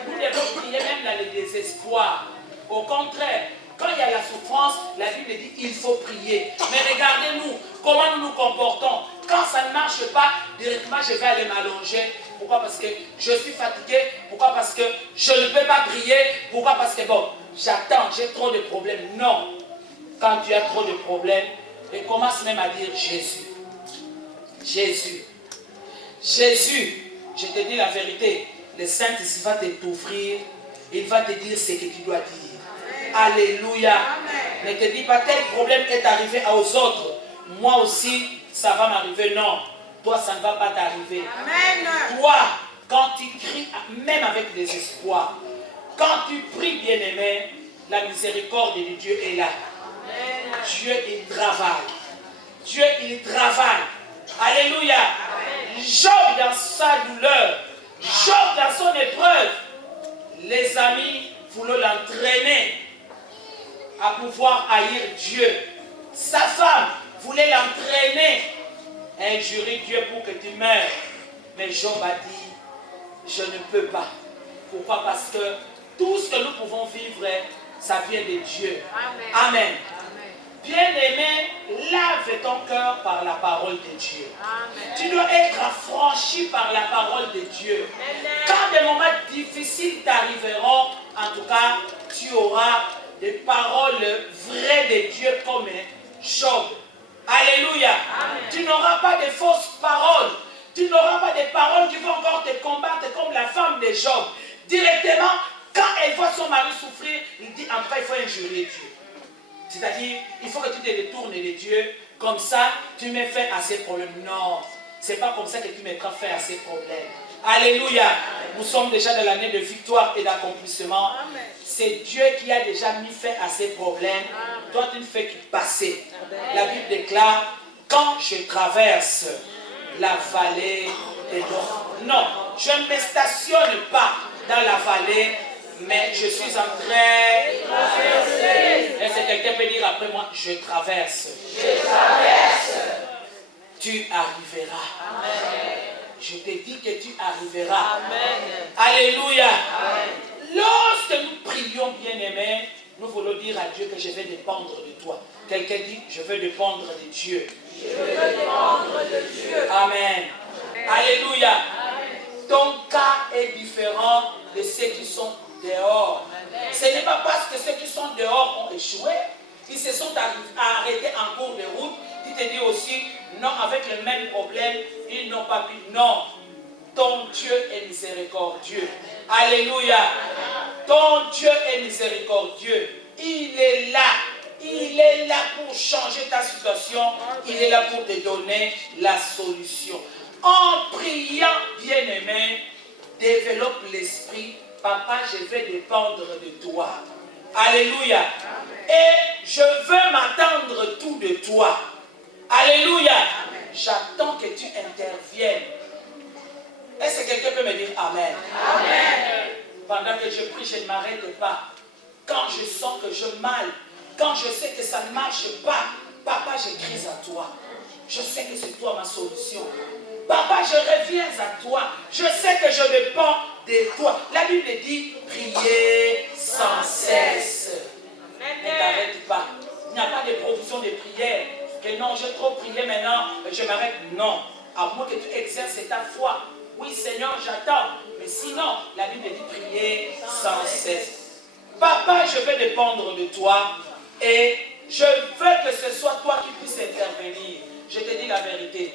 Nous devons prier même dans le désespoir. Au contraire, quand il y a la souffrance, la Bible dit il faut prier. Mais regardez-nous, comment nous nous comportons. Quand ça ne marche pas, directement je vais aller m'allonger. Pourquoi? Parce que je suis fatigué. Pourquoi? Parce que je ne peux pas prier. Pourquoi? Parce que bon, j'attends, j'ai trop de problèmes. Non. Quand tu as trop de problèmes, et commence même à dire Jésus. Jésus. Jésus. Je te dis la vérité. Le Saint-Esprit va t'ouvrir. Il va te dire ce que tu dois dire. Alléluia. Amen. Ne te dis pas tel problème est arrivé aux autres. Moi aussi, ça va m'arriver. Non. Toi, ça ne va pas t'arriver. Toi, quand tu cries, même avec désespoir, quand tu pries, bien-aimé, la miséricorde de Dieu est là. Amen. Dieu, il travaille. Dieu, il travaille. Alléluia. Amen. Job dans sa douleur, Job dans son épreuve, les amis voulaient l'entraîner à pouvoir haïr Dieu. Sa femme voulait l'entraîner à injurer Dieu pour que tu meurs. Mais Job a dit, je ne peux pas. Pourquoi? Parce que tout ce que nous pouvons vivre, ça vient de Dieu. Amen. Amen. Bien-aimé, lave ton cœur par la parole de Dieu. Amen. Tu dois être affranchi par la parole de Dieu. Amen. Quand des moments difficiles t'arriveront, en tout cas, tu auras des paroles vraies de Dieu comme Job. Alléluia. Amen. Tu n'auras pas de fausses paroles. Tu n'auras pas de paroles qui vont encore te combattre comme la femme de Job. Directement, quand elle voit son mari souffrir, il dit, en tout cas, il faut injurer Dieu. C'est-à-dire, il faut que tu te détournes de Dieu. Comme ça, tu mets fin à ces problèmes. Non, ce n'est pas comme ça que tu mettras fin à ces problèmes. Alléluia. Amen. Nous sommes déjà dans l'année de victoire et d'accomplissement. C'est Dieu qui a déjà mis fin à ces problèmes. Amen. Toi, tu ne fais que passer. Amen. La Bible déclare, quand je traverse la vallée des morts. Non, je ne me stationne pas dans la vallée, mais je suis en train de traverser. Est-ce que quelqu'un peut dire après moi, je traverse. Je traverse. Tu arriveras. Amen. Je te dis que tu arriveras. Amen. Alléluia. Amen. Lorsque nous prions, bien-aimés, nous voulons dire à Dieu que je vais dépendre de toi. Quelqu'un dit, je veux dépendre de Dieu. Je veux dépendre de Dieu. Amen. Amen. Alléluia. Amen. Ton cas est différent de ceux qui sont dehors. Amen. Ce n'est pas parce que ceux qui sont dehors ont échoué, ils se sont arrêtés en cours de route, qui te dit aussi, non, avec le même problème, ils n'ont pas pu. Non, ton Dieu est miséricordieux. Alléluia. Ton Dieu est miséricordieux. Il est là. Il est là pour changer ta situation. Il est là pour te donner la solution. En priant, bien-aimé, développe l'esprit. Papa, je vais dépendre de toi. Alléluia. Et je veux m'attendre tout de toi. Alléluia. J'attends que tu interviennes. Est-ce que quelqu'un peut me dire Amen? Amen. Pendant que je prie, je ne m'arrête pas. Quand je sens que je mal, quand je sais que ça ne marche pas, papa, je crie à toi. Je sais que c'est toi ma solution. Papa, je reviens à toi. Je sais que je dépends de toi. La Bible dit, priez sans cesse. Ne trop prié maintenant, je m'arrête. Non. À moins que tu exerces ta foi. Oui, Seigneur, j'attends. Mais sinon, la Bible dit prier sans cesse. Papa, je veux dépendre de toi et je veux que ce soit toi qui puisses intervenir. Je te dis la vérité.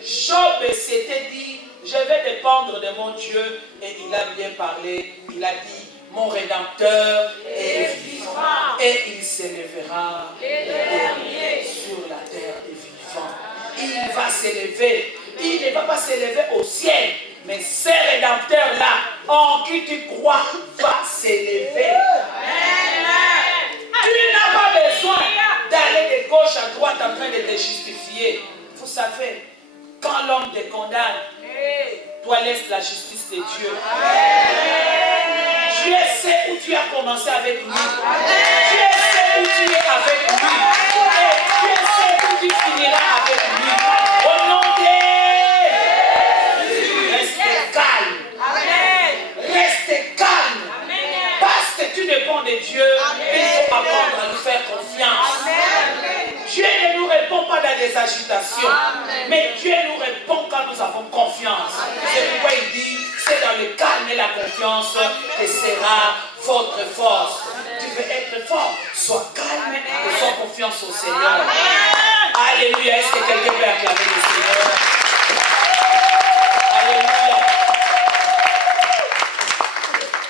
Job s'était dit, je vais dépendre de mon Dieu, et il a bien parlé. Il a dit, mon Rédempteur est vivant et il s'élèvera sur la terre des vivants. Il va s'élever. Il ne va pas s'élever au ciel, mais ce Rédempteur-là, en qui tu crois, va s'élever. Tu n'as pas besoin d'aller de gauche à droite en train de te justifier. Vous savez, quand l'homme te condamne, toi laisse la justice de Dieu. Dieu sait où tu as commencé avec lui. Dieu sait où tu es avec lui. Et Dieu sait où tu finiras avec lui. Au nom de Jésus, reste calme. Reste calme. Parce que tu dépends de Dieu, il faut apprendre à nous faire confiance. Dieu ne nous répond pas dans des agitations, mais Dieu nous répond quand nous avons confiance. C'est pourquoi il dit, c'est dans le calme et la confiance que sera votre force. Tu veux être fort, sois calme et sois confiance au Seigneur. Alléluia. Est-ce que quelqu'un peut acclamer le Seigneur? Alléluia.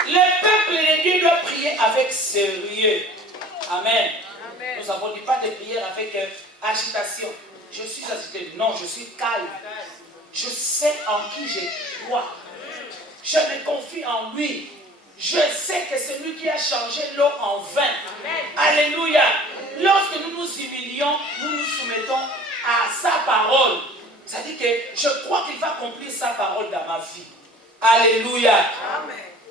Le peuple de Dieu doit prier avec sérieux. Amen. Nous avons dit pas de prière avec agitation. Je suis agité. Non, je suis calme. Je sais en qui je crois. Je me confie en lui. Je sais que c'est lui qui a changé l'eau en vin. Alléluia. Lorsque nous nous humilions, nous nous soumettons à sa parole. Ça dit que je crois qu'il va accomplir sa parole dans ma vie. Alléluia.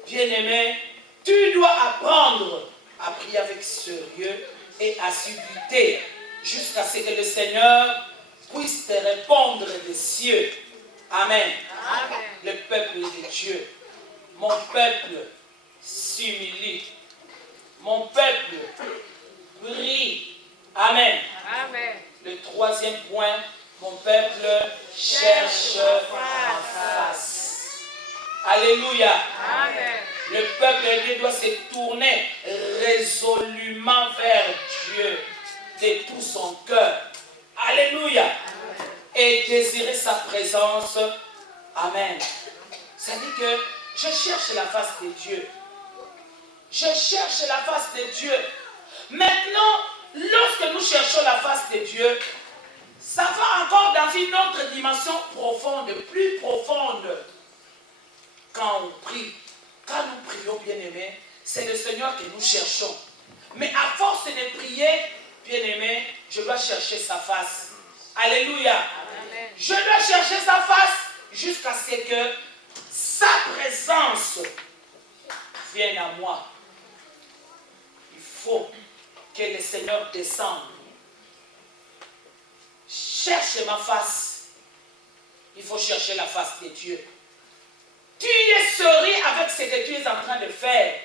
Bien-aimé, tu dois apprendre à prier avec sérieux et assiduité jusqu'à ce que le Seigneur puisse te répondre des cieux. Amen. Amen. Le peuple de Dieu, mon peuple s'humilie. Mon peuple prie. Amen. Amen. Le troisième point, mon peuple cherche en face. Alléluia. Amen. Le peuple de Dieu doit se tourner résolument vers Dieu de tout son cœur. Alléluia. Et désirer sa présence. Amen. Ça dit que je cherche la face de Dieu. Je cherche la face de Dieu. Maintenant, lorsque nous cherchons la face de Dieu, ça va encore dans une autre dimension profonde, plus profonde. Quand on prie, quand nous prions, bien-aimés, c'est le Seigneur que nous cherchons. Mais à force de prier, bien-aimés, je dois chercher sa face. Alléluia. Amen. Je dois chercher sa face jusqu'à ce que sa présence vienne à moi. Il faut que le Seigneur descende. Cherche ma face. Il faut chercher la face de Dieu. Tu es sérieux avec ce que tu es en train de faire.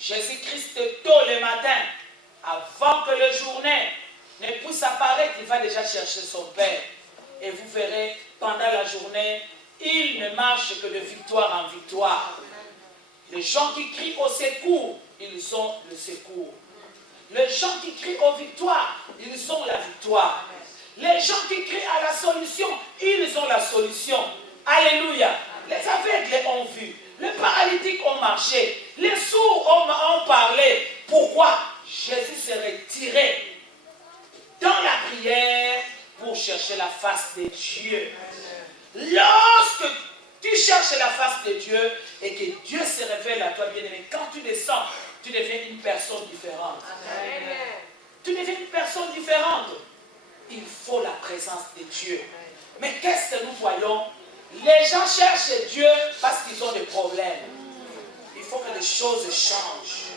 Jésus-Christ, tôt le matin, avant que le journée ne puisse apparaître, il va déjà chercher son Père. Et vous verrez, pendant la journée, il ne marche que de victoire en victoire. Les gens qui crient au secours, ils ont le secours. Les gens qui crient aux victoires, ils ont la victoire. Les gens qui crient à la solution, ils ont la solution. Alléluia. Les aveugles ont vu. Les paralytiques ont marché. Les sourds ont parlé. Pourquoi? Jésus s'est retiré dans la prière pour chercher la face de Dieu. Lorsque tu cherches la face de Dieu et que Dieu se révèle à toi, bien-aimé, quand tu descends, tu deviens une personne différente. Amen. Tu deviens une personne différente. Il faut la présence de Dieu. Mais qu'est-ce que nous voyons? Les gens cherchent Dieu parce qu'ils ont des problèmes. Il faut que les choses changent.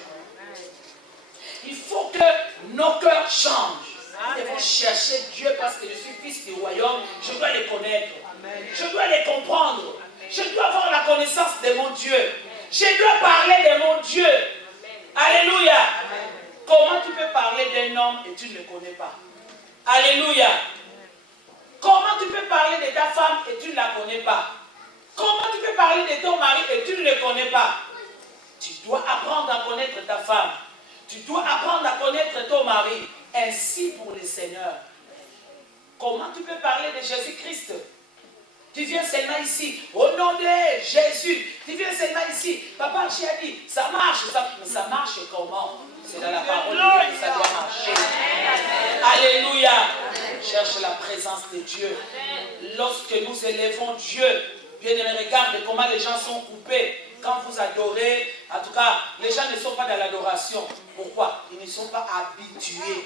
Il faut que nos cœurs changent. Nous devons chercher Dieu parce que je suis fils du royaume. Je dois les connaître. Je dois les comprendre. Je dois avoir la connaissance de mon Dieu. Je dois parler de mon Dieu. Alléluia. Comment tu peux parler d'un homme et tu ne le connais pas? Alléluia. Comment tu peux parler de ta femme et tu ne la connais pas? Comment tu peux parler de ton mari et tu ne le connais pas? Tu dois apprendre à connaître ta femme. Tu dois apprendre à connaître ton mari. Ainsi pour le Seigneur. Comment tu peux parler de Jésus-Christ? Tu viens seulement ici, au nom de Jésus. Tu viens seulement ici. Papa a dit, ça marche. Mais ça marche comment? C'est dans la parole de Dieu que ça doit marcher. Alléluia. Cherche la présence de Dieu. Lorsque nous élevons Dieu, bien aimé, regarde comment les gens sont coupés. Quand vous adorez, en tout cas, les gens ne sont pas dans l'adoration. Pourquoi? Ils ne sont pas habitués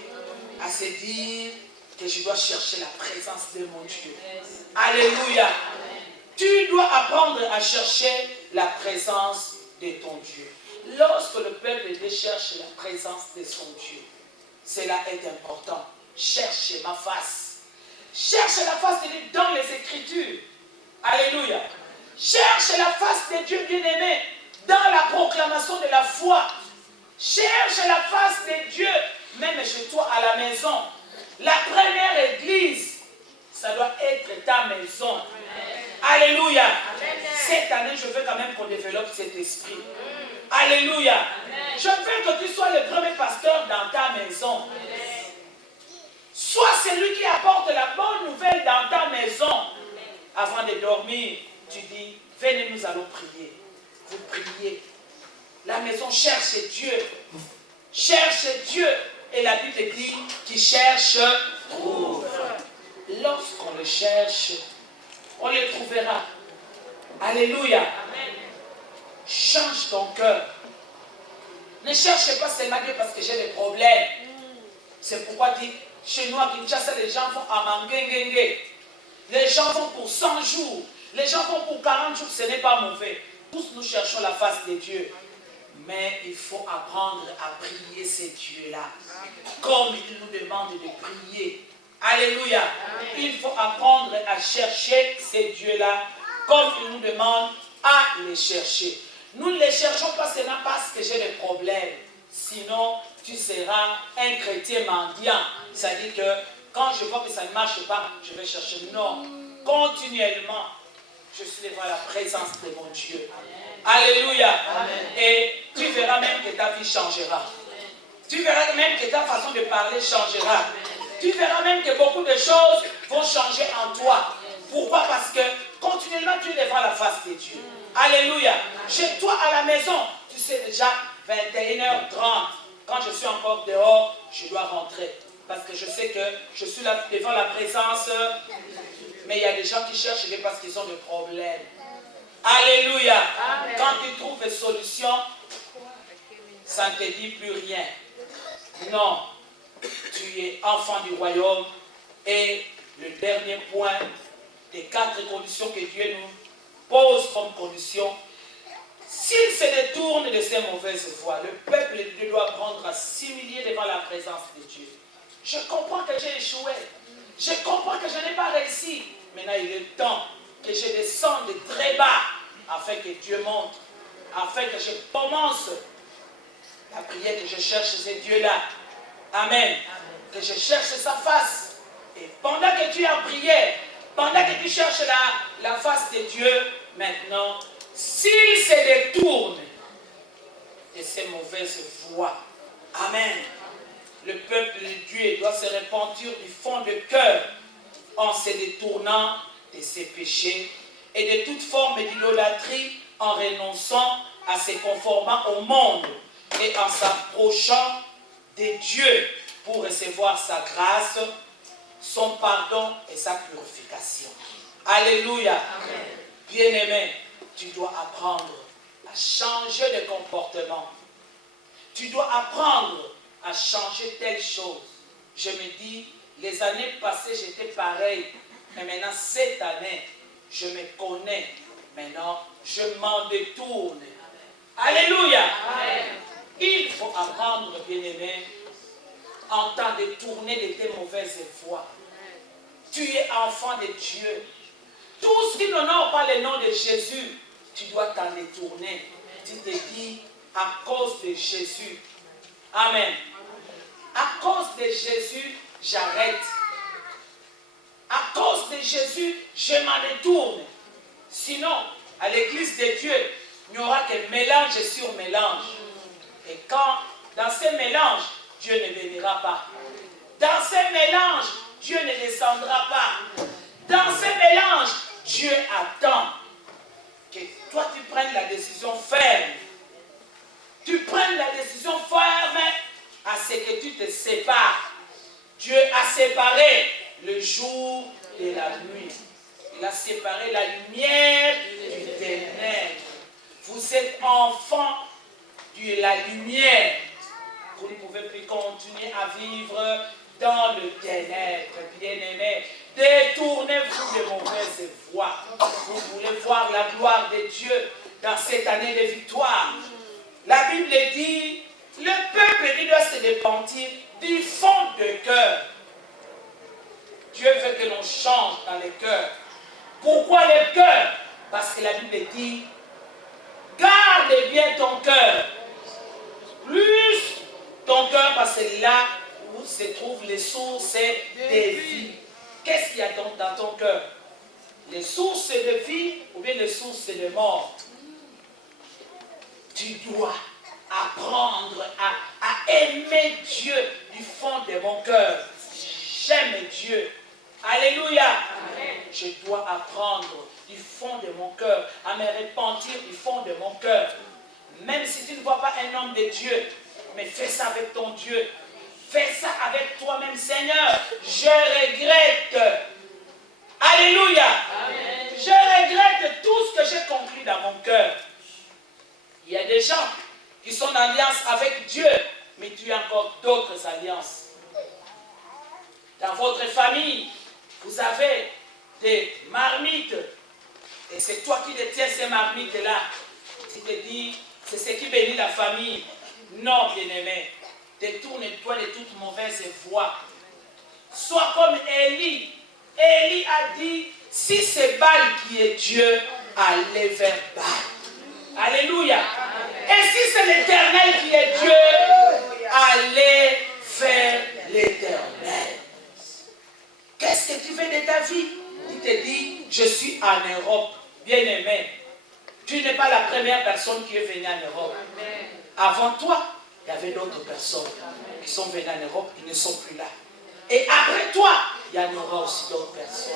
à se dire que je dois chercher la présence de mon Dieu. Alléluia. Tu dois apprendre à chercher la présence de ton Dieu. Lorsque le peuple cherche la présence de son Dieu, cela est important. Cherche ma face. Cherche la face de Dieu dans les Écritures. Alléluia. Cherche la face de Dieu bien-aimé dans la proclamation de la foi. Cherche la face de Dieu même chez toi à la maison. La première église, ça doit être ta maison. Alléluia. Cette année, je veux quand même qu'on développe cet esprit. Alléluia. Je veux que tu sois le premier pasteur dans ta maison. Sois celui qui apporte la bonne nouvelle dans ta maison. Avant de dormir, tu dis, venez, nous allons prier. Vous priez. La maison cherche Dieu. Cherche Dieu. Et la Bible dit, qui cherche, trouve. Lorsqu'on le cherche, on le trouvera. Alléluia. Amen. Change ton cœur. Ne cherche pas seulement Dieu parce que j'ai des problèmes. C'est pourquoi dit, chez nous à Kinshasa, les gens vont à Mangengenge. Les gens vont pour 100 jours. Les gens vont pour 40 jours. Ce n'est pas mauvais. Tous nous cherchons la face de Dieu. Mais il faut apprendre à prier ces dieux-là. Comme il nous demande de prier. Alléluia. Amen. Il faut apprendre à chercher ces dieux-là. Comme il nous demande à les chercher. Nous ne les cherchons pas seulement parce que j'ai des problèmes. Sinon, tu seras un chrétien mendiant. C'est-à-dire que quand je vois que ça ne marche pas, je vais chercher. Non. Continuellement, je suis devant la présence de mon Dieu. Alléluia. Amen. Et tu verras même que ta vie changera. Tu verras même que ta façon de parler changera. Tu verras même que beaucoup de choses vont changer en toi. Pourquoi? Parce que continuellement tu es devant la face de Dieu. Alléluia. Chez toi à la maison, tu sais déjà 21h30. Quand je suis encore dehors, je dois rentrer. Parce que je sais que je suis là devant la présence. Mais il y a des gens qui cherchent parce qu'ils ont des problèmes. Alléluia. Amen. Quand tu trouves une solution, ça ne te dit plus rien. Non. Tu es enfant du royaume. Et le dernier point des 4 conditions que Dieu nous pose comme condition, s'il se détourne de ces mauvaises voies, le peuple de Dieu doit apprendre à s'humilier devant la présence de Dieu. Je comprends que j'ai échoué. Je comprends que je n'ai pas réussi. Maintenant, il est temps que je descende de très bas afin que Dieu monte, afin que je commence la prière, que je cherche ce Dieu-là. Amen. Que je cherche sa face. Et pendant que tu es en prière, pendant que tu cherches la face de Dieu, maintenant, s'il se détourne de ces mauvaises voies, amen, le peuple de Dieu doit se repentir du fond de cœur en se détournant de ses péchés et de toute forme d'idolâtrie, en renonçant à se conformant au monde et en s'approchant de Dieu pour recevoir sa grâce, son pardon et sa purification. Alléluia. Bien-aimé, tu dois apprendre à changer de comportement. Tu dois apprendre à changer telle chose. Je me dis, les années passées, j'étais pareil. Mais maintenant, cette année, je me connais. Maintenant, je m'en détourne. Alléluia. Amen. Il faut apprendre, bien-aimé, en t'en détourner de tes mauvaises voies. Tu es enfant de Dieu. Tout ce qui n'honore pas le nom de Jésus, tu dois t'en détourner. Tu te dis, à cause de Jésus. Amen. À cause de Jésus, j'arrête. cause de Jésus, je m'en détourne. Sinon, à l'église de Dieu, il n'y aura que mélange sur mélange. Et quand, dans ces mélanges, Dieu ne bénira pas. Dans ces mélanges, Dieu ne descendra pas. Dans ces mélanges, Dieu attend que toi tu prennes la décision ferme. Tu prennes la décision ferme à ce que tu te sépares. Dieu a séparé le jour de la nuit. Il a séparé la lumière du ténèbre. Vous êtes enfants de la lumière. Vous ne pouvez plus continuer à vivre dans le ténèbre, bien-aimés. Détournez-vous de mauvaises voies. Vous voulez voir la gloire de Dieu dans cette année de victoire. La Bible dit, le peuple doit se repentir du fond de cœur. Dieu veut que l'on change dans les cœurs. Pourquoi le cœur? Parce que la Bible dit, garde bien ton cœur. Plus ton cœur, parce que là où se trouvent les sources de vie. Qu'est-ce qu'il y a dans ton cœur? Les sources de vie ou bien les sources de mort? Tu dois apprendre à aimer Dieu du fond de mon cœur. J'aime Dieu. Alléluia. Amen. Je dois apprendre du fond de mon cœur à me repentir du fond de mon cœur. Même si tu ne vois pas un homme de Dieu, mais fais ça avec ton Dieu. Fais ça avec toi-même, Seigneur. Je regrette. Alléluia. Amen. Je regrette tout ce que j'ai conclu dans mon cœur. Il y a des gens qui sont en alliance avec Dieu, mais tu as encore d'autres alliances. Dans votre famille, vous avez des marmites. Et c'est toi qui détiens ces marmites-là. Tu te dis, c'est ce qui bénit la famille. Non, bien-aimé. Détourne-toi de toute mauvaise voie. Sois comme Élie. Élie a dit, si c'est Baal qui est Dieu, allez vers Baal. Alléluia. Et si c'est l'Éternel qui est Dieu, allez vers l'Éternel. Qu'est-ce que tu fais de ta vie? Tu te dis, je suis en Europe. Bien-aimé, tu n'es pas la première personne qui est venue en Europe. Avant toi, il y avait d'autres personnes qui sont venues en Europe, qui ne sont plus là. Et après toi, il y en aura aussi d'autres personnes.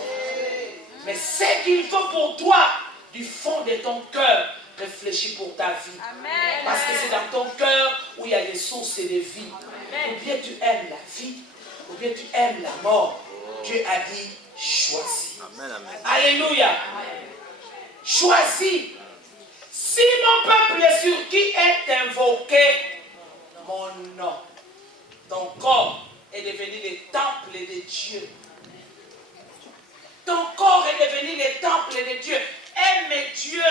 Mais ce qu'il faut pour toi, du fond de ton cœur, réfléchis pour ta vie. Amen. Parce que c'est dans ton cœur où il y a les sources de vie. Amen. Ou bien tu aimes la vie, ou bien tu aimes la mort. Dieu a dit, choisis. Amen, amen. Alléluia. Amen. Choisis. Si mon peuple sur qui est invoqué mon nom, ton corps est devenu le temple de Dieu. Ton corps est devenu le temple de Dieu. Aime Dieu.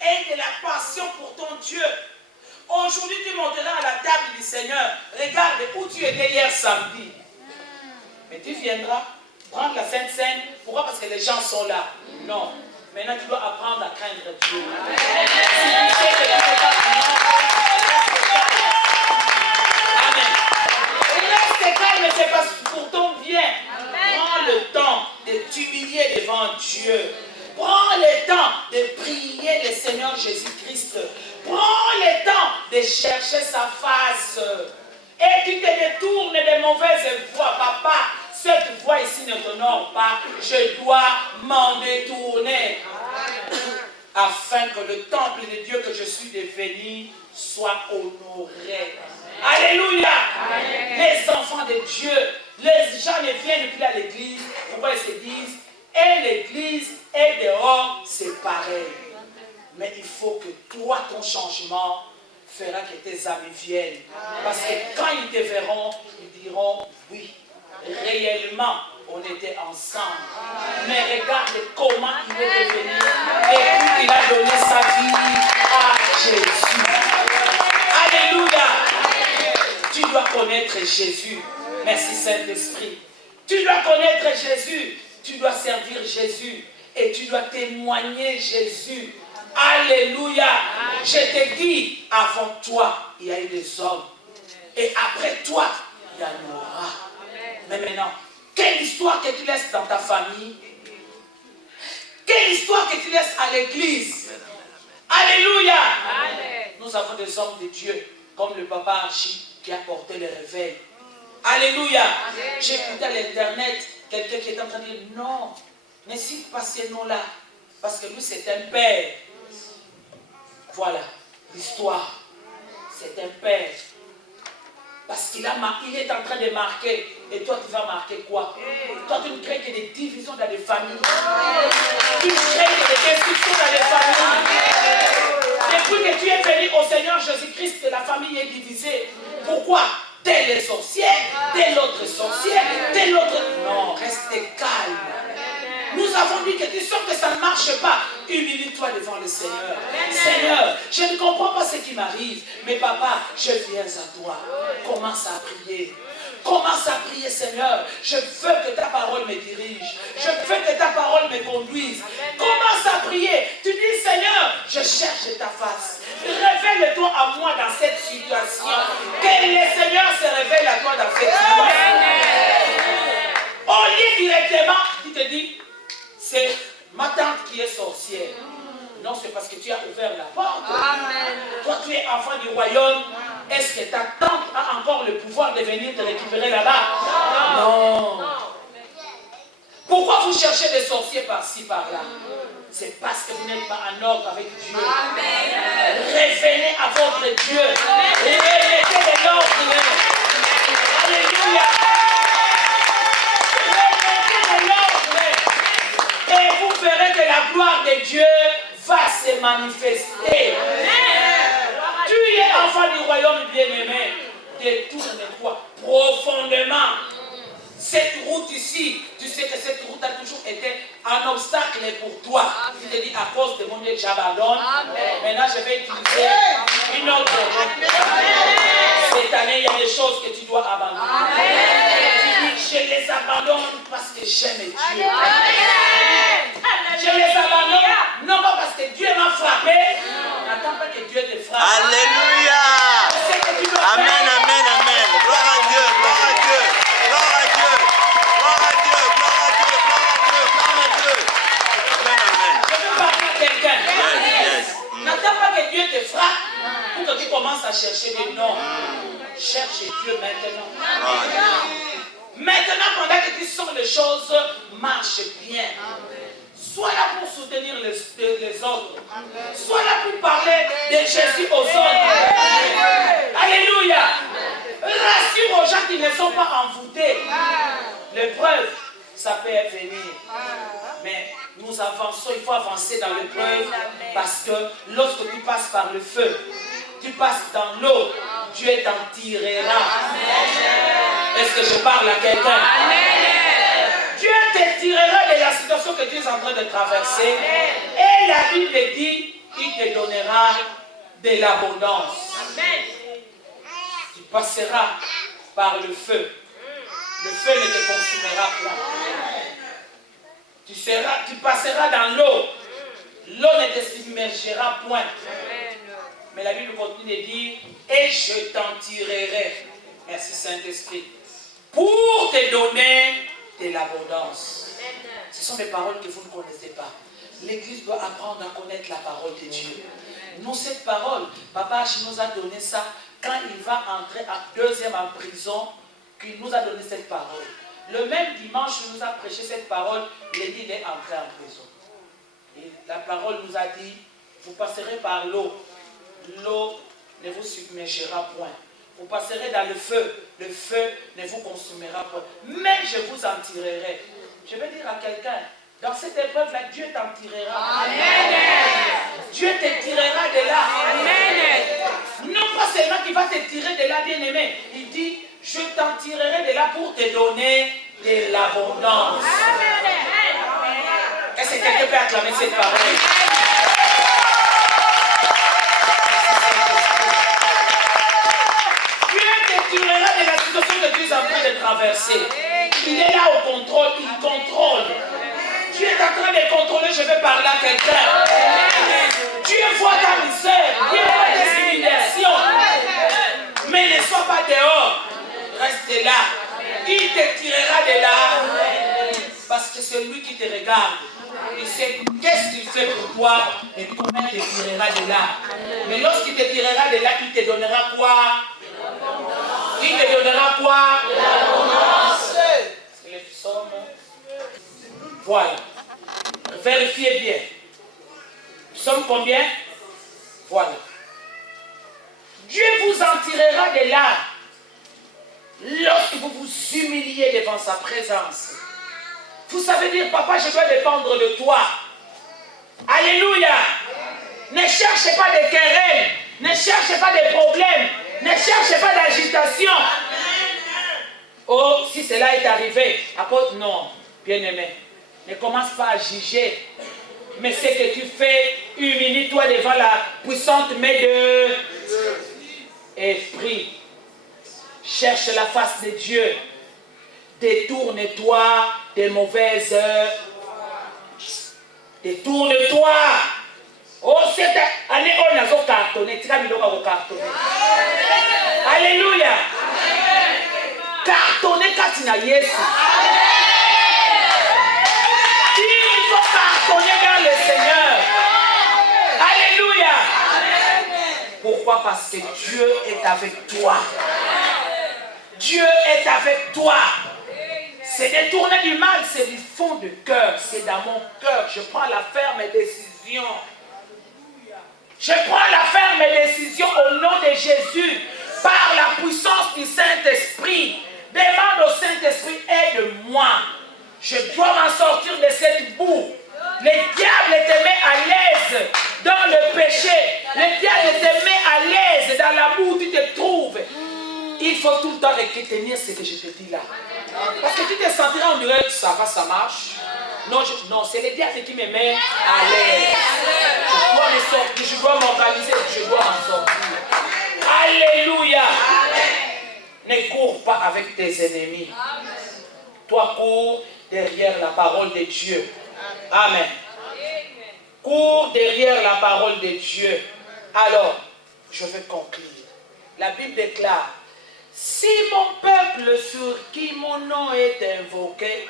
Aie de la passion pour ton Dieu. Aujourd'hui, tu monteras à la table du Seigneur. Regarde où tu étais hier samedi. Mais tu viendras prendre la Sainte Seine. Pourquoi? Parce que les gens sont là. Non. Maintenant, tu dois apprendre à craindre Dieu. Amen. Reste calme, c'est pas pour ton bien. Prends le temps de t'humilier devant Dieu. Prends le temps de prier le Seigneur Jésus-Christ. Prends le temps de chercher sa face. Et tu te détournes des mauvaises voies. Papa, cette voie ici ne t'honore pas. Je dois m'en détourner. Afin que le temple de Dieu que je suis devenu soit honoré. Alléluia. Amen. Les enfants de Dieu, les gens ne viennent plus à l'église. Pourquoi ils se disent, et l'église et dehors, c'est pareil. Mais il faut que toi, ton changement fera que tes amis viennent. Parce que quand ils te verront, ils diront, oui, réellement, on était ensemble. Mais regarde comment il est devenu et il a donné sa vie à Jésus. Alléluia. Tu dois connaître Jésus. Merci Saint-Esprit. Tu dois connaître Jésus. Tu dois servir Jésus. Et tu dois témoigner Jésus. Alléluia. Je te dis, avant toi, il y a eu des hommes. Et après toi, il y en aura. Mais maintenant, quelle histoire que tu laisses dans ta famille l'histoire que tu laisses à l'église. Alléluia. Nous avons des hommes de Dieu, comme le papa Archie qui a porté le réveil. Alléluia. J'ai écouté à l'internet quelqu'un qui est en train de dire non, ne cite pas ces noms-là, parce que lui c'est un père. Voilà, l'histoire, c'est un père. Parce qu'il est en train de marquer. Et toi, tu vas marquer quoi? Toi, tu ne crées que des divisions dans les familles. Tu ne crées que des destructions dans les familles. Depuis que tu es venu au Seigneur Jésus-Christ, la famille est divisée. Pourquoi? Tel est sorcier, tel autre sorcier, tel autre... Non, restez calme. Nous avons dit que tu sens que ça ne marche pas. Humilie-toi devant le Seigneur. Seigneur, je ne comprends pas ce qui m'arrive. Mais papa, je viens à toi. Commence à prier. Commence à prier, Seigneur. Je veux que ta parole me dirige. Je veux que ta parole me conduise. Commence à prier. Tu dis, Seigneur, je cherche ta face. Révèle-toi à moi dans cette situation. Que le Seigneur se révèle à toi dans cette situation. Au lieu directement, tu te dis, c'est ma tante qui est sorcière. Non, c'est parce que tu as ouvert la porte. Amen. Toi, tu es enfant du royaume. Est-ce que ta tante a encore le pouvoir de venir te récupérer là-bas? Non. Pourquoi vous cherchez des sorciers par-ci, par-là? C'est parce que vous n'êtes pas en ordre avec Dieu. Amen. Revenez à votre Dieu. Remettez de l'ordre. Alléluia. Remettez de l'ordre. Et vous verrez que la gloire de Dieu va se manifester. Tu es enfant du royaume bien-aimé. Détourne-toi profondément. Cette route ici, tu sais que cette route a toujours été un obstacle pour toi. Tu te dis, à cause de mon Dieu, j'abandonne. Maintenant, je vais utiliser une autre route. Cette année, il y a des choses que tu dois abandonner. Tu dis, je les abandonne parce que j'aime Dieu. Je les abandonne, non pas parce que Dieu m'a frappé. N'attends pas que Dieu te frappe. Alléluia. Amen, amen, amen. Gloire à Dieu, gloire à Dieu, gloire à Dieu, gloire à Dieu, gloire à Dieu, gloire à Dieu, gloire à Dieu. Amen, amen. Je veux parler à quelqu'un. Yes. N'attends pas que Dieu te frappe pour que tu commences à chercher des noms. Cherche Dieu maintenant. Maintenant, pendant que tu sens les choses marchent bien. Sois là pour soutenir les autres. Sois là pour parler de Jésus aux autres. Alléluia. Rassure aux gens qui ne sont pas envoûtés. L'épreuve, ça peut venir. Mais nous avançons, il faut avancer dans l'épreuve. Parce que lorsque tu passes par le feu, tu passes dans l'eau, Dieu t'en tirera. Est-ce que je parle à quelqu'un? Dieu te tirera de la situation que tu es en train de traverser. Et la Bible dit, il te donnera de l'abondance. Tu passeras par le feu. Le feu ne te consumera point. Tu passeras dans l'eau. L'eau ne te submergera point. Mais la Bible continue de dire, et je t'en tirerai. Merci Saint-Esprit. Pour te donner de l'abondance. Ce sont des paroles que vous ne connaissez pas. L'Église doit apprendre à connaître la parole de Dieu. Nous, cette parole, Papa Archie nous a donné ça quand il va entrer en deuxième en prison, qu'il nous a donné cette parole. Le même dimanche, il nous a prêché cette parole, il est entré en prison. Et la parole nous a dit, vous passerez par l'eau. L'eau ne vous submergera point. Vous passerez dans le feu ne vous consumera pas. Mais je vous en tirerai. Je vais dire à quelqu'un, dans cette épreuve-là, Dieu t'en tirera. Amen. Dieu te tirera de là. Amen. Non pas seulement qu'il va te tirer de là, bien-aimé. Il dit, je t'en tirerai de là pour te donner de l'abondance. Est-ce que quelqu'un peut acclamer cette parole? De la situation que tu es en train de traverser. Il est là au contrôle, il contrôle. Tu es en train de contrôler, je vais parler à quelqu'un. Dieu voit ta misère, Dieu voit tes humiliations. Mais ne sois pas dehors, reste là. Il te tirera de là. Parce que c'est lui qui te regarde. Il sait qu'est-ce qu'il fait pour toi et comment il te tirera de là. Mais lorsqu'il te tirera de là, il te donnera quoi? Il te donnera quoi? L'abondance. C'est les psaumes. Voilà. Vérifiez bien. Psaume combien? Voilà. Dieu vous en tirera de là lorsque vous vous humiliez devant sa présence. Vous savez dire, papa, je dois dépendre de toi. Alléluia. Ne cherchez pas de querelles, ne cherchez pas de problèmes, ne cherchez pas d'agitation. Oh, si cela est arrivé, à cause, non, bien-aimé, ne commence pas à juger. Mais ce que tu fais, humilie-toi devant la puissante main de Esprit. Cherche la face de Dieu. Détourne-toi des mauvaises œuvres. Détourne-toi. Oh, cette année, on a cartonné. Alléluia. Cartonné quand tu n'as Yesu. Il faut cartonner dans le Seigneur. Alléluia. Pourquoi? Parce que Dieu est avec toi. Dieu est avec toi. C'est détourner du mal, c'est du fond du cœur. C'est dans mon cœur. Je prends la ferme décision. Je prends la ferme décision au nom de Jésus. Par la puissance du Saint-Esprit. Demande au Saint-Esprit, aide-moi. Je dois m'en sortir de cette boue. Le diable te met à l'aise dans le péché. Le diable te met à l'aise dans la boue où tu te trouves. Il faut tout le temps retenir ce que je te dis là. Parce que tu te sentiras, on dirait, ça va, ça marche. Non, non, c'est le diable qui me met à l'aise. Je dois me sortir, je dois m'organiser, je dois m'en sortir. Alléluia. Ne cours pas avec tes ennemis. Toi, cours derrière la parole de Dieu. Amen. Cours derrière la parole de Dieu. Alors, je vais conclure. La Bible déclare, si mon peuple sur qui mon nom est invoqué,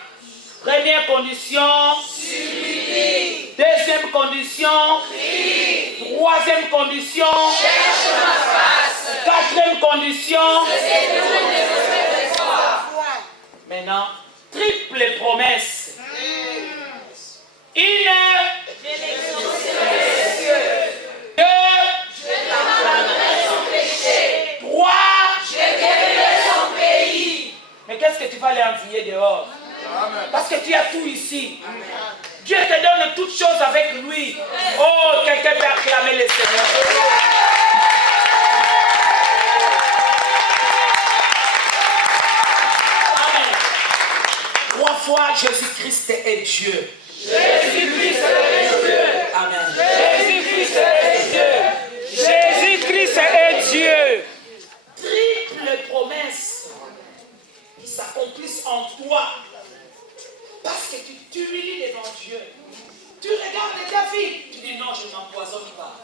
première condition, s'humilie. Deuxième condition, prie. Troisième condition, cherche ma face. Quatrième condition, maintenant, triple promesse. Une, deux, trois, mais qu'est-ce que tu vas aller envier dehors? Parce que tu as tout ici. Dieu te donne toutes choses avec lui. Oh, quelqu'un peut acclamer le Seigneur. Amen. 3 fois, Jésus-Christ est Dieu. Jésus-Christ est Dieu. Amen. Jésus-Christ est Dieu. Jésus-Christ est Dieu. Triple promesse qui s'accomplissent en toi. Parce que tu t'humilies devant Dieu. Tu regardes David, tu dis non, je ne m'empoisonne pas.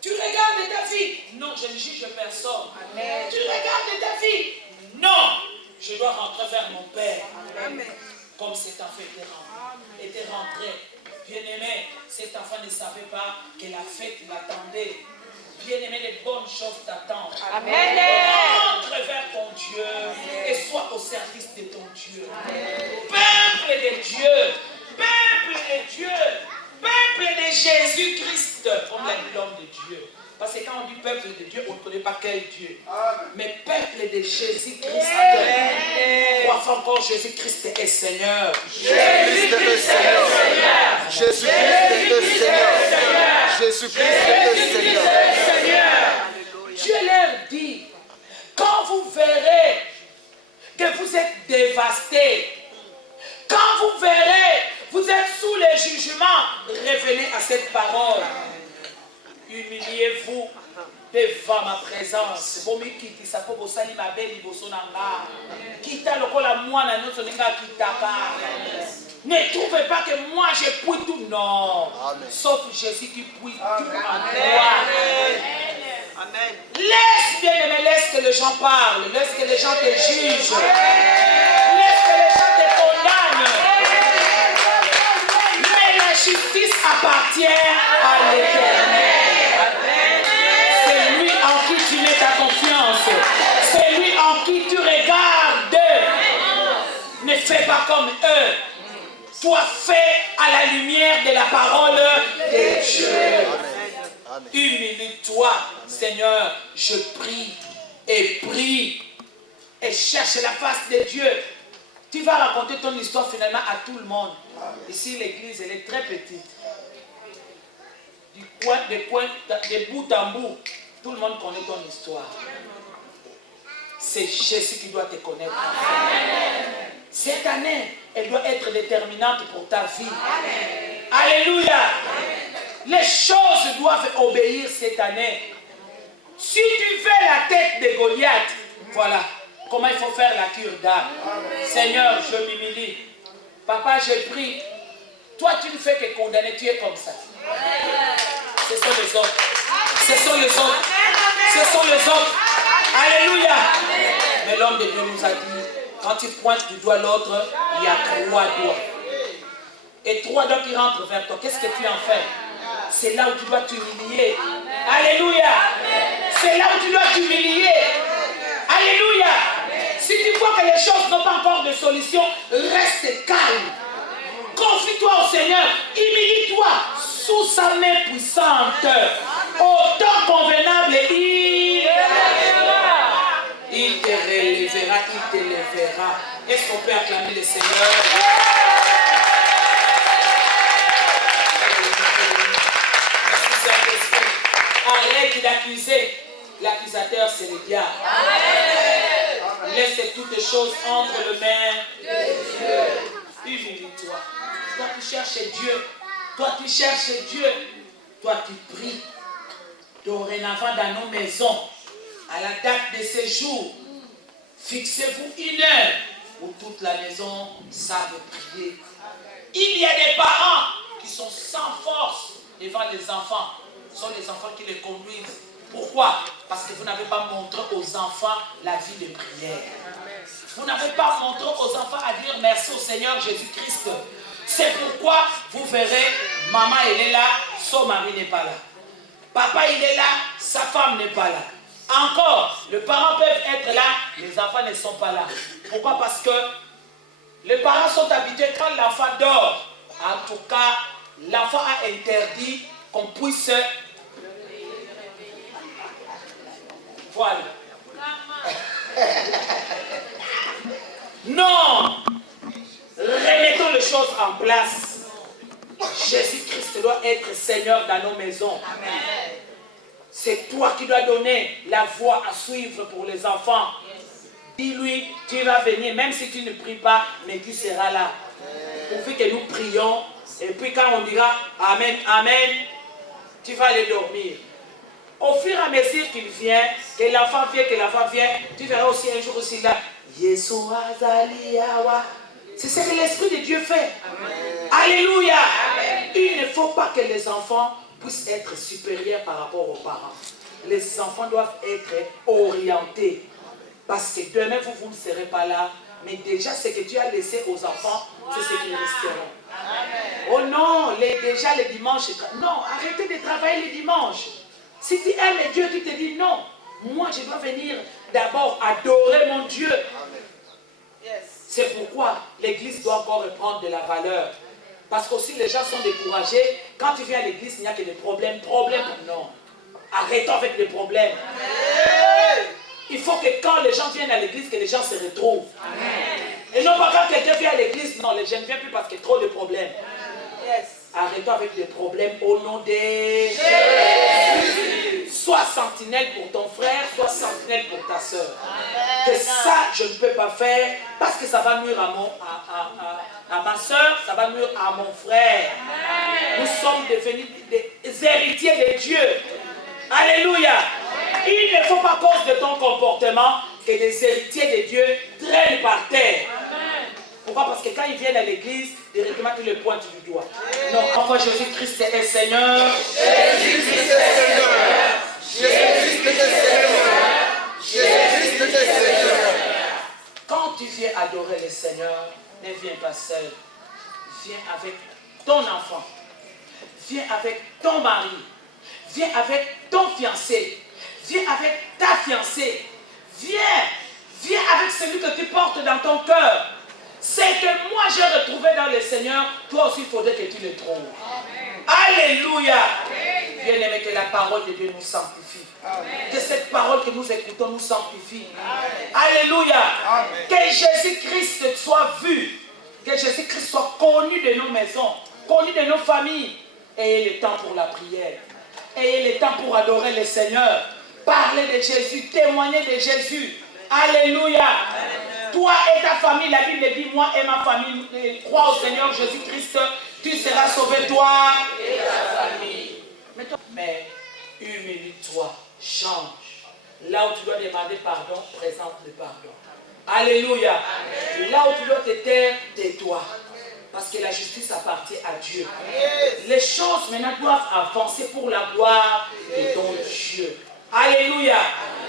Tu regardes David, non, je ne juge personne. Amen. Tu regardes David, non, je dois rentrer vers mon Père. Amen. Comme cet enfant était rentré. Bien-aimé, cet enfant ne savait pas que la fête l'attendait. Bien-aimé, les bonnes choses t'attendent. Amen. Rentre vers ton Dieu et sois au service de ton Dieu. Amen. Peuple de Dieu, peuple de Dieu, peuple de Jésus-Christ, comme l'homme de Dieu. Parce que quand on dit peuple de Dieu, on ne connaît pas quel Dieu. Mais peuple de Jésus-Christ. 3 fois encore, Jésus-Christ est Seigneur. Jésus-Christ est Seigneur. Jésus-Christ est Seigneur. Jésus-Christ est Seigneur. Dieu leur dit, quand vous verrez que vous êtes dévastés, quand vous verrez, vous êtes sous le jugement, revenez à cette parole. Humiliez-vous devant ma présence. Ne trouvez pas que moi je puis tout. Non. Amen. Sauf Jésus qui puis tout en toi. Amen. Laisse, bien-aimé, laisse que les gens parlent. Laisse que les gens te jugent. Laisse que les gens te condamnent. Mais les appartient à l'Éternel. C'est lui en qui tu mets ta confiance. C'est lui en qui tu regardes. Ne fais pas comme eux. Sois fait à la lumière de la parole de Dieu. Humilie-toi, Seigneur, je prie et prie et cherche la face de Dieu. Tu vas raconter ton histoire finalement à tout le monde. Ici, l'église, elle est très petite. De bout en bout, tout le monde connaît ton histoire. C'est Jésus qui doit te connaître. Cette année, elle doit être déterminante pour ta vie. Alléluia. Les choses doivent obéir cette année. Si tu fais la tête de Goliath, voilà comment il faut faire la cure d'âme. Seigneur, je m'humilie. Papa, je prie. Toi, tu ne fais que condamner, tu es comme ça. Ce sont les autres. Ce sont les autres. Ce sont les autres. Alléluia. Mais l'homme de Dieu nous a dit, quand tu pointes du doigt l'autre, il y a 3 doigts. Et 3 doigts qui rentrent vers toi. Qu'est-ce que tu en fais? C'est là où tu dois t'humilier. Alléluia. C'est là où tu dois t'humilier. Alléluia. Si tu vois que les choses n'ont pas encore de solution, reste calme. Confie-toi au Seigneur. Humilie-toi sous sa main puissante. Au temps convenable, il te relèvera, il t'élèvera. Est-ce qu'on peut acclamer le Seigneur? Arrête d'accuser. L'accusateur, c'est le diable. Laisse toutes choses entre les mains de Dieu. Humilie-toi. Toi qui cherches Dieu. Toi qui cherches Dieu. Toi qui pries. Dorénavant dans nos maisons, à la date de ce jour, fixez-vous une heure où toute la maison savent prier. Il y a des parents qui sont sans force devant les enfants. Ce sont les enfants qui les conduisent. Pourquoi? Parce que vous n'avez pas montré aux enfants la vie de prière. Vous n'avez pas montré aux enfants à dire merci au Seigneur Jésus-Christ. C'est pourquoi vous verrez, maman elle est là, son mari n'est pas là. Papa il est là, sa femme n'est pas là. Encore, les parents peuvent être là, les enfants ne sont pas là. Pourquoi? Parce que les parents sont habitués quand l'enfant dort. En tout cas, l'enfant a interdit qu'on puisse... Voilà. Non! Remettons les choses en place. Jésus-Christ doit être Seigneur dans nos maisons. C'est toi qui dois donner la voie à suivre pour les enfants. Dis-lui, tu vas venir, même si tu ne pries pas, mais tu seras là. Pourvu que nous prions, et puis quand on dira Amen, Amen, tu vas aller dormir. Au fur et à mesure qu'il vient, que l'enfant vient, tu verras aussi un jour aussi là. Yeshua Zaliawa. C'est ce que l'Esprit de Dieu fait. Amen. Alléluia. Amen. Il ne faut pas que les enfants puissent être supérieurs par rapport aux parents. Les enfants doivent être orientés. Parce que demain, vous ne serez pas là. Mais déjà, ce que tu as laissé aux enfants, c'est ce qu'ils resteront. Amen. Oh non, déjà les dimanches. Non, arrêtez de travailler les dimanches. Si tu aimes Dieu, tu te dis non. Moi, je dois venir d'abord adorer mon Dieu. Yes. C'est pourquoi l'église doit encore reprendre de la valeur. Parce qu'aussi les gens sont découragés. Quand tu viens à l'église, il n'y a que des problèmes. Non. Arrêtons avec les problèmes. Amen. Il faut que quand les gens viennent à l'église, que les gens se retrouvent. Amen. Et non pas quand quelqu'un vient à l'église. Non, les gens ne viennent plus parce qu'il y a trop de problèmes. Yes. Arrêtons avec des problèmes au nom de Jésus. Sois sentinelle pour ton frère, sois sentinelle pour ta soeur. Que ça, je ne peux pas faire parce que ça va nuire à ma soeur, ça va nuire à mon frère. Nous sommes devenus des héritiers de Dieu. Alléluia. Il ne faut pas, à cause de ton comportement, que des héritiers de Dieu traînent par terre. Pourquoi? Parce que quand ils viennent à l'église, directement tu les pointes du doigt. Non, enfin Jésus-Christ est Seigneur. Jésus-Christ est Seigneur. Jésus-Christ est Seigneur. Jésus-Christ est Seigneur. Quand tu viens adorer le Seigneur, ne viens pas seul. Viens avec ton enfant. viens avec ton mari, viens avec ton fiancé, viens avec ta fiancée, viens avec celui que tu portes dans ton cœur. C'est que moi j'ai retrouvé dans le Seigneur, toi aussi il faudrait que tu le trouves. Alléluia. Bien-aimé, que la parole de Dieu nous sanctifie. Que cette parole que nous écoutons nous sanctifie. Alléluia. Que Jésus-Christ soit vu. Que Jésus-Christ soit connu de nos maisons, connu de nos familles. Ayez le temps pour la prière. Ayez le temps pour adorer le Seigneur. Parler de Jésus, témoigner de Jésus. Alléluia. Toi et ta famille, la Bible dit, moi et ma famille, crois au Seigneur Jésus-Christ, tu seras sauvé, toi et ta famille. Mais humilie-toi, change. Là où tu dois demander pardon, présente le pardon. Alléluia. Amen. Là où tu dois te taire, tais-toi. Parce que la justice appartient à Dieu. Yes. Les choses maintenant doivent avancer pour la gloire de ton Dieu. Alléluia.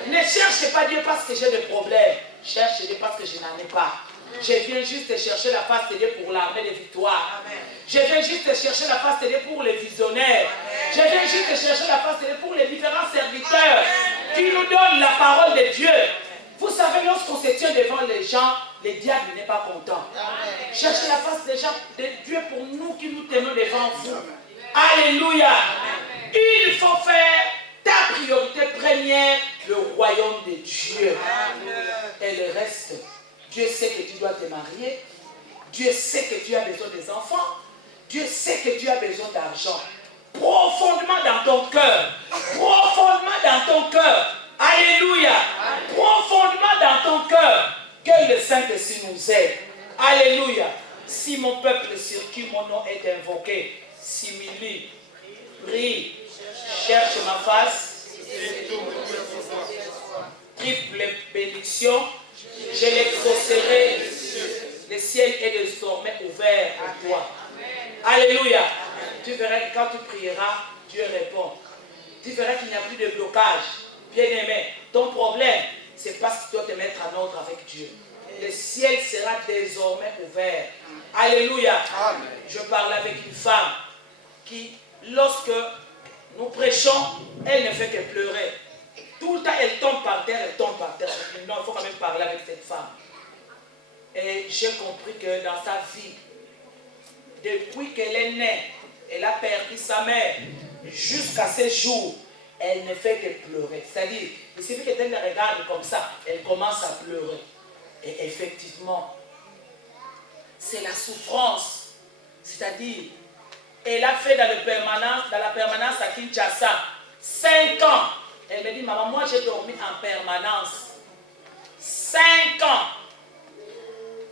Amen. Ne cherchez pas Dieu parce que j'ai des problèmes. Cherchez Dieu parce que je n'en ai pas. Je viens juste chercher la face de Dieu pour l'armée de victoire. Amen. Je viens juste chercher la face de Dieu pour les visionnaires. Amen. Je viens juste chercher la face de Dieu pour les différents serviteurs. Amen. Qui nous donnent la parole de Dieu. Vous savez, lorsqu'on se tient devant les gens, le diable n'est pas content. Amen. Cherchez la face des gens, de Dieu pour nous qui nous tenons devant vous. Alléluia. Amen. Il faut faire ta priorité première, le royaume de Dieu. Amen. Et le reste, Dieu sait que tu dois te marier. Dieu sait que tu as besoin des enfants. Dieu sait que tu as besoin d'argent. Profondément dans ton cœur. Profondément dans ton cœur. Alléluia. Amen. Profondément dans ton cœur. Que le Saint-Esprit nous aide. Alléluia. Si mon peuple sur qui mon nom est invoqué s'humilie, prie, cherche ma face, triple bénédiction, je l'exaucerai. Le ciel est désormais ouvert pour toi. Alléluia. Tu verras que quand tu prieras, Dieu répond. Tu verras qu'il n'y a plus de blocage. Bien-aimé, ton problème, c'est parce que tu dois te mettre en ordre avec Dieu. Le ciel sera désormais ouvert. Alléluia. Amen. Je parlais avec une femme qui, lorsque nous prêchons, elle ne fait que pleurer. Tout le temps, elle tombe par terre, elle tombe par terre. Non, il faut quand même parler avec cette femme. Et j'ai compris que dans sa vie, depuis qu'elle est née, elle a perdu sa mère, jusqu'à ce jour, elle ne fait que pleurer. C'est-à-dire, il suffit qu'elle la regarde comme ça, elle commence à pleurer. Et effectivement, c'est la souffrance. C'est-à-dire, elle a fait dans la permanence à Kinshasa 5 ans. Elle me dit, maman, moi j'ai dormi en permanence 5 ans.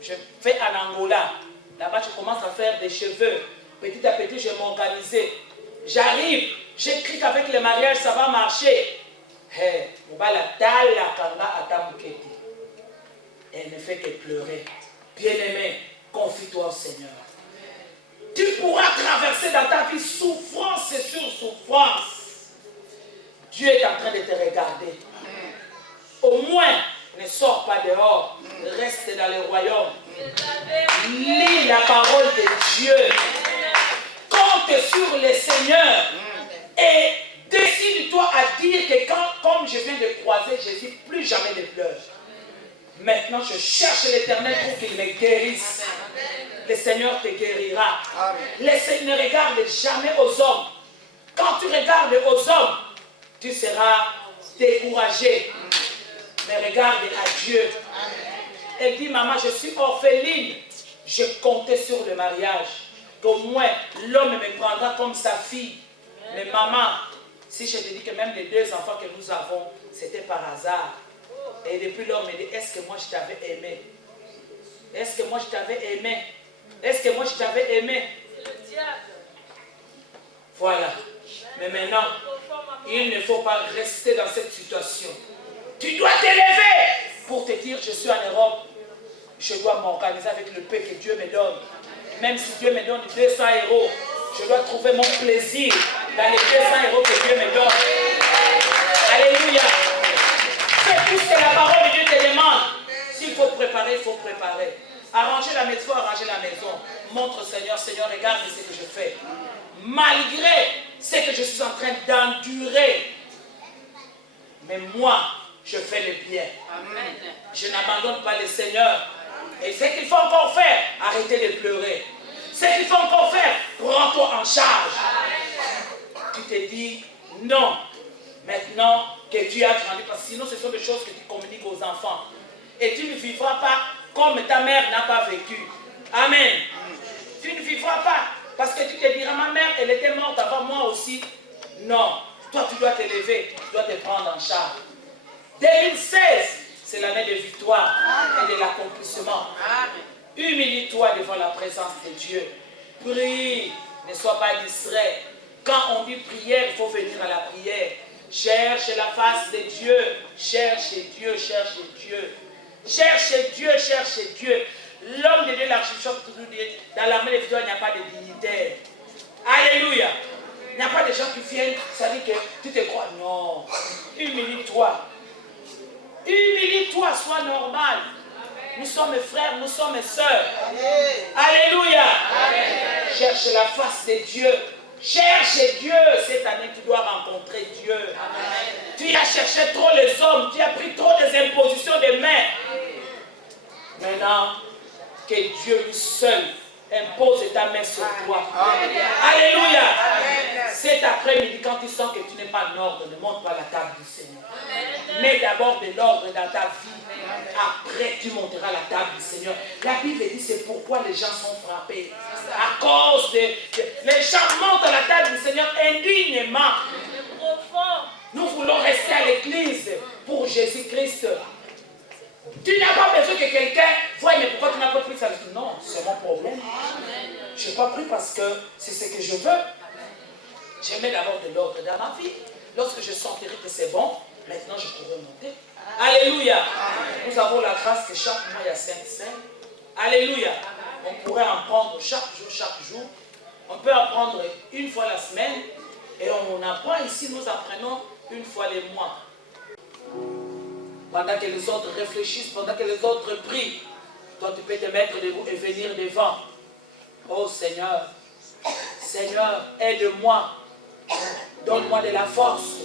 Je vais en Angola. Là-bas, je commence à faire des cheveux. Petit à petit, je vais m'organiser. J'arrive. J'ai cru qu'avec le mariage, ça va marcher. Elle ne fait que pleurer. Bien-aimé, confie-toi au Seigneur. Tu pourras traverser dans ta vie souffrance sur souffrance. Dieu est en train de te regarder. Au moins, ne sors pas dehors. Reste dans le royaume. Lis la parole de Dieu. Compte sur le Seigneur. Et décide-toi à dire que comme je viens de croiser Jésus, plus jamais de pleurs. Maintenant, je cherche l'Éternel pour qu'il me guérisse. Le Seigneur te guérira. Le Seigneur ne regarde jamais aux hommes. Quand tu regardes aux hommes, tu seras découragé. Mais regarde à Dieu. Elle dit, maman, je suis orpheline. Je comptais sur le mariage. Qu'au moins, l'homme me prendra comme sa fille. Mais maman, si je te dis que même les 2 enfants que nous avons, c'était par hasard. Et depuis l'homme me dit, est-ce que moi je t'avais aimé? Est-ce que moi je t'avais aimé? Est-ce que moi je t'avais aimé? Voilà. Mais maintenant, il ne faut pas rester dans cette situation. Tu dois t'élever pour te dire, je suis en Europe. Je dois m'organiser avec le peu que Dieu me donne. Même si Dieu me donne 200 €, je dois trouver mon plaisir dans les 200 € que Dieu me donne. Alléluia. C'est tout ce que la parole de Dieu te demande. S'il faut préparer, il faut préparer. Arranger la maison, il faut arranger la maison. Montre au Seigneur, Seigneur, regarde ce que je fais. malgré ce que je suis en train d'endurer. Mais moi, je fais le bien. Amen. Je n'abandonne pas le Seigneur. Et ce qu'il faut encore faire, arrêtez de pleurer. Ce qu'il faut encore faire, prends-toi en charge. Tu te dis, non, maintenant que tu as grandi, parce que sinon ce sont des choses que tu communiques aux enfants. Et tu ne vivras pas comme ta mère n'a pas vécu. Amen. Tu ne vivras pas, parce que tu te diras, ma mère, elle était morte avant moi aussi. Non, toi tu dois te lever, tu dois te prendre en charge. 2016, c'est l'année de victoire et de l'accomplissement. Humilie-toi devant la présence de Dieu. Prie, ne sois pas distrait. Quand on dit prière, il faut venir à la prière. Cherche la face de Dieu. Cherche Dieu, cherche Dieu. Cherche Dieu, cherche Dieu. L'homme de Dieu, l'archevêque, toujours dit, dans l'armée de victoire, il n'y a pas de dignitaire. Alléluia. Il n'y a pas de gens qui viennent, ça dit que tu te crois. Non. Humilie-toi. Humilie-toi, sois normal. Nous sommes frères, nous sommes sœurs. Alléluia. Cherche la face de Dieu. Cherche Dieu. Cette année, tu dois rencontrer Dieu. Amen. Tu as cherché trop les hommes. Tu as pris trop des impositions des mains. Maintenant, que Dieu lui seul impose ta main sur toi. Amen. Alléluia. Amen. Cet après-midi, quand tu sens que tu n'es pas en ordre, ne monte pas à la table du Seigneur. Amen. Mets d'abord de l'ordre dans ta vie. Amen. Après, tu monteras à la table du Seigneur. La Bible dit, c'est pourquoi les gens sont frappés. À cause les gens montent à la table du Seigneur indignement. Nous voulons rester à l'église pour Jésus-Christ. Tu n'as pas besoin que quelqu'un voie, mais pourquoi tu n'as pas pris ça? Non, c'est mon problème. Je n'ai pas pris parce que c'est ce que je veux. Je mets d'abord de l'ordre dans ma vie. Lorsque je sentirai que c'est bon, maintenant je pourrai monter. Alléluia. Nous avons la grâce que chaque mois il y a 5 scènes. Alléluia. On pourrait en prendre chaque jour. On peut en prendre une fois la semaine. Et on apprend ici, nous apprenons une fois les mois. Pendant que les autres réfléchissent, pendant que les autres prient, toi tu peux te mettre debout et venir devant. Oh Seigneur, Seigneur, aide-moi. Donne-moi de la force.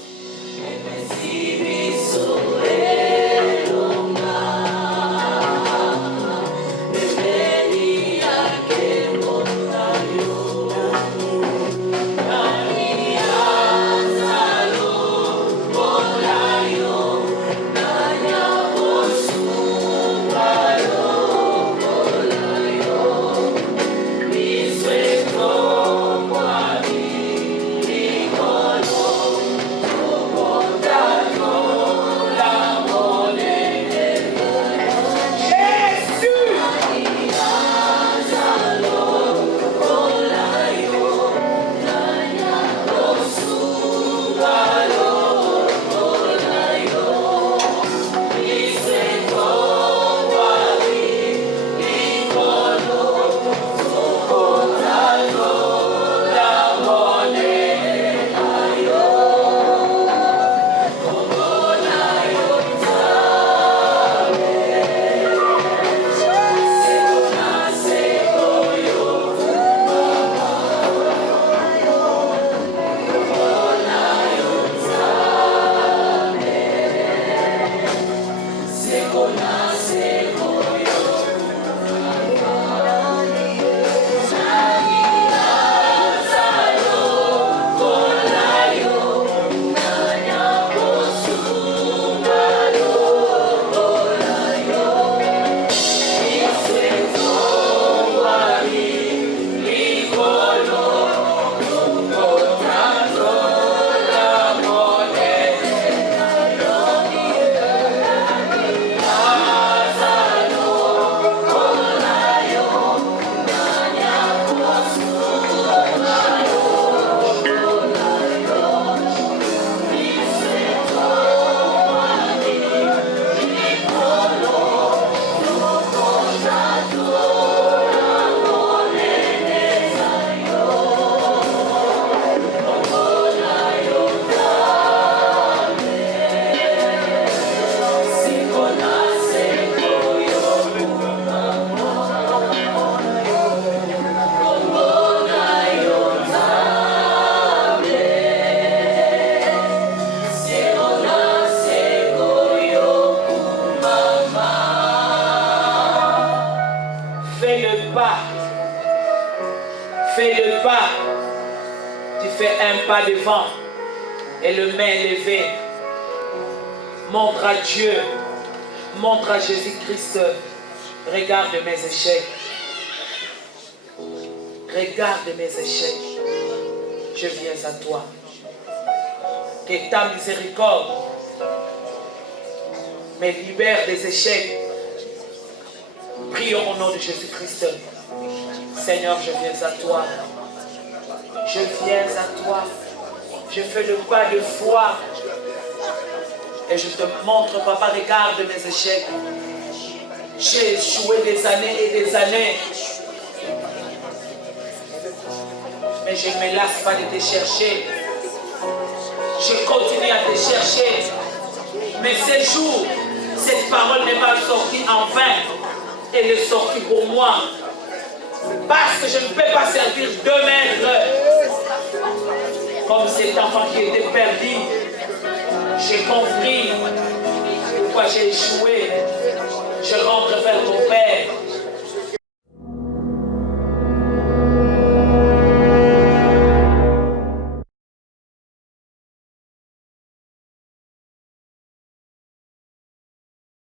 Fais le pas. Fais le pas. Tu fais un pas devant et le main levée. Montre à Dieu. Montre à Jésus-Christ. Regarde mes échecs. Regarde mes échecs. Je viens à toi. Que ta miséricorde me libère des échecs. Prions au nom de Jésus-Christ. Seigneur, je viens à toi. Je viens à toi. Je fais le pas de foi. Et je te montre, papa, regarde mes échecs. J'ai échoué des années et des années. Mais je ne me lasse pas de te chercher. Je continue à te chercher. Mais ces jours, cette parole n'est pas sortie en vain. Elle est sortie pour moi. Parce que je ne peux pas servir 2 maîtres. Comme cet enfant qui était perdu. J'ai compris pourquoi j'ai échoué.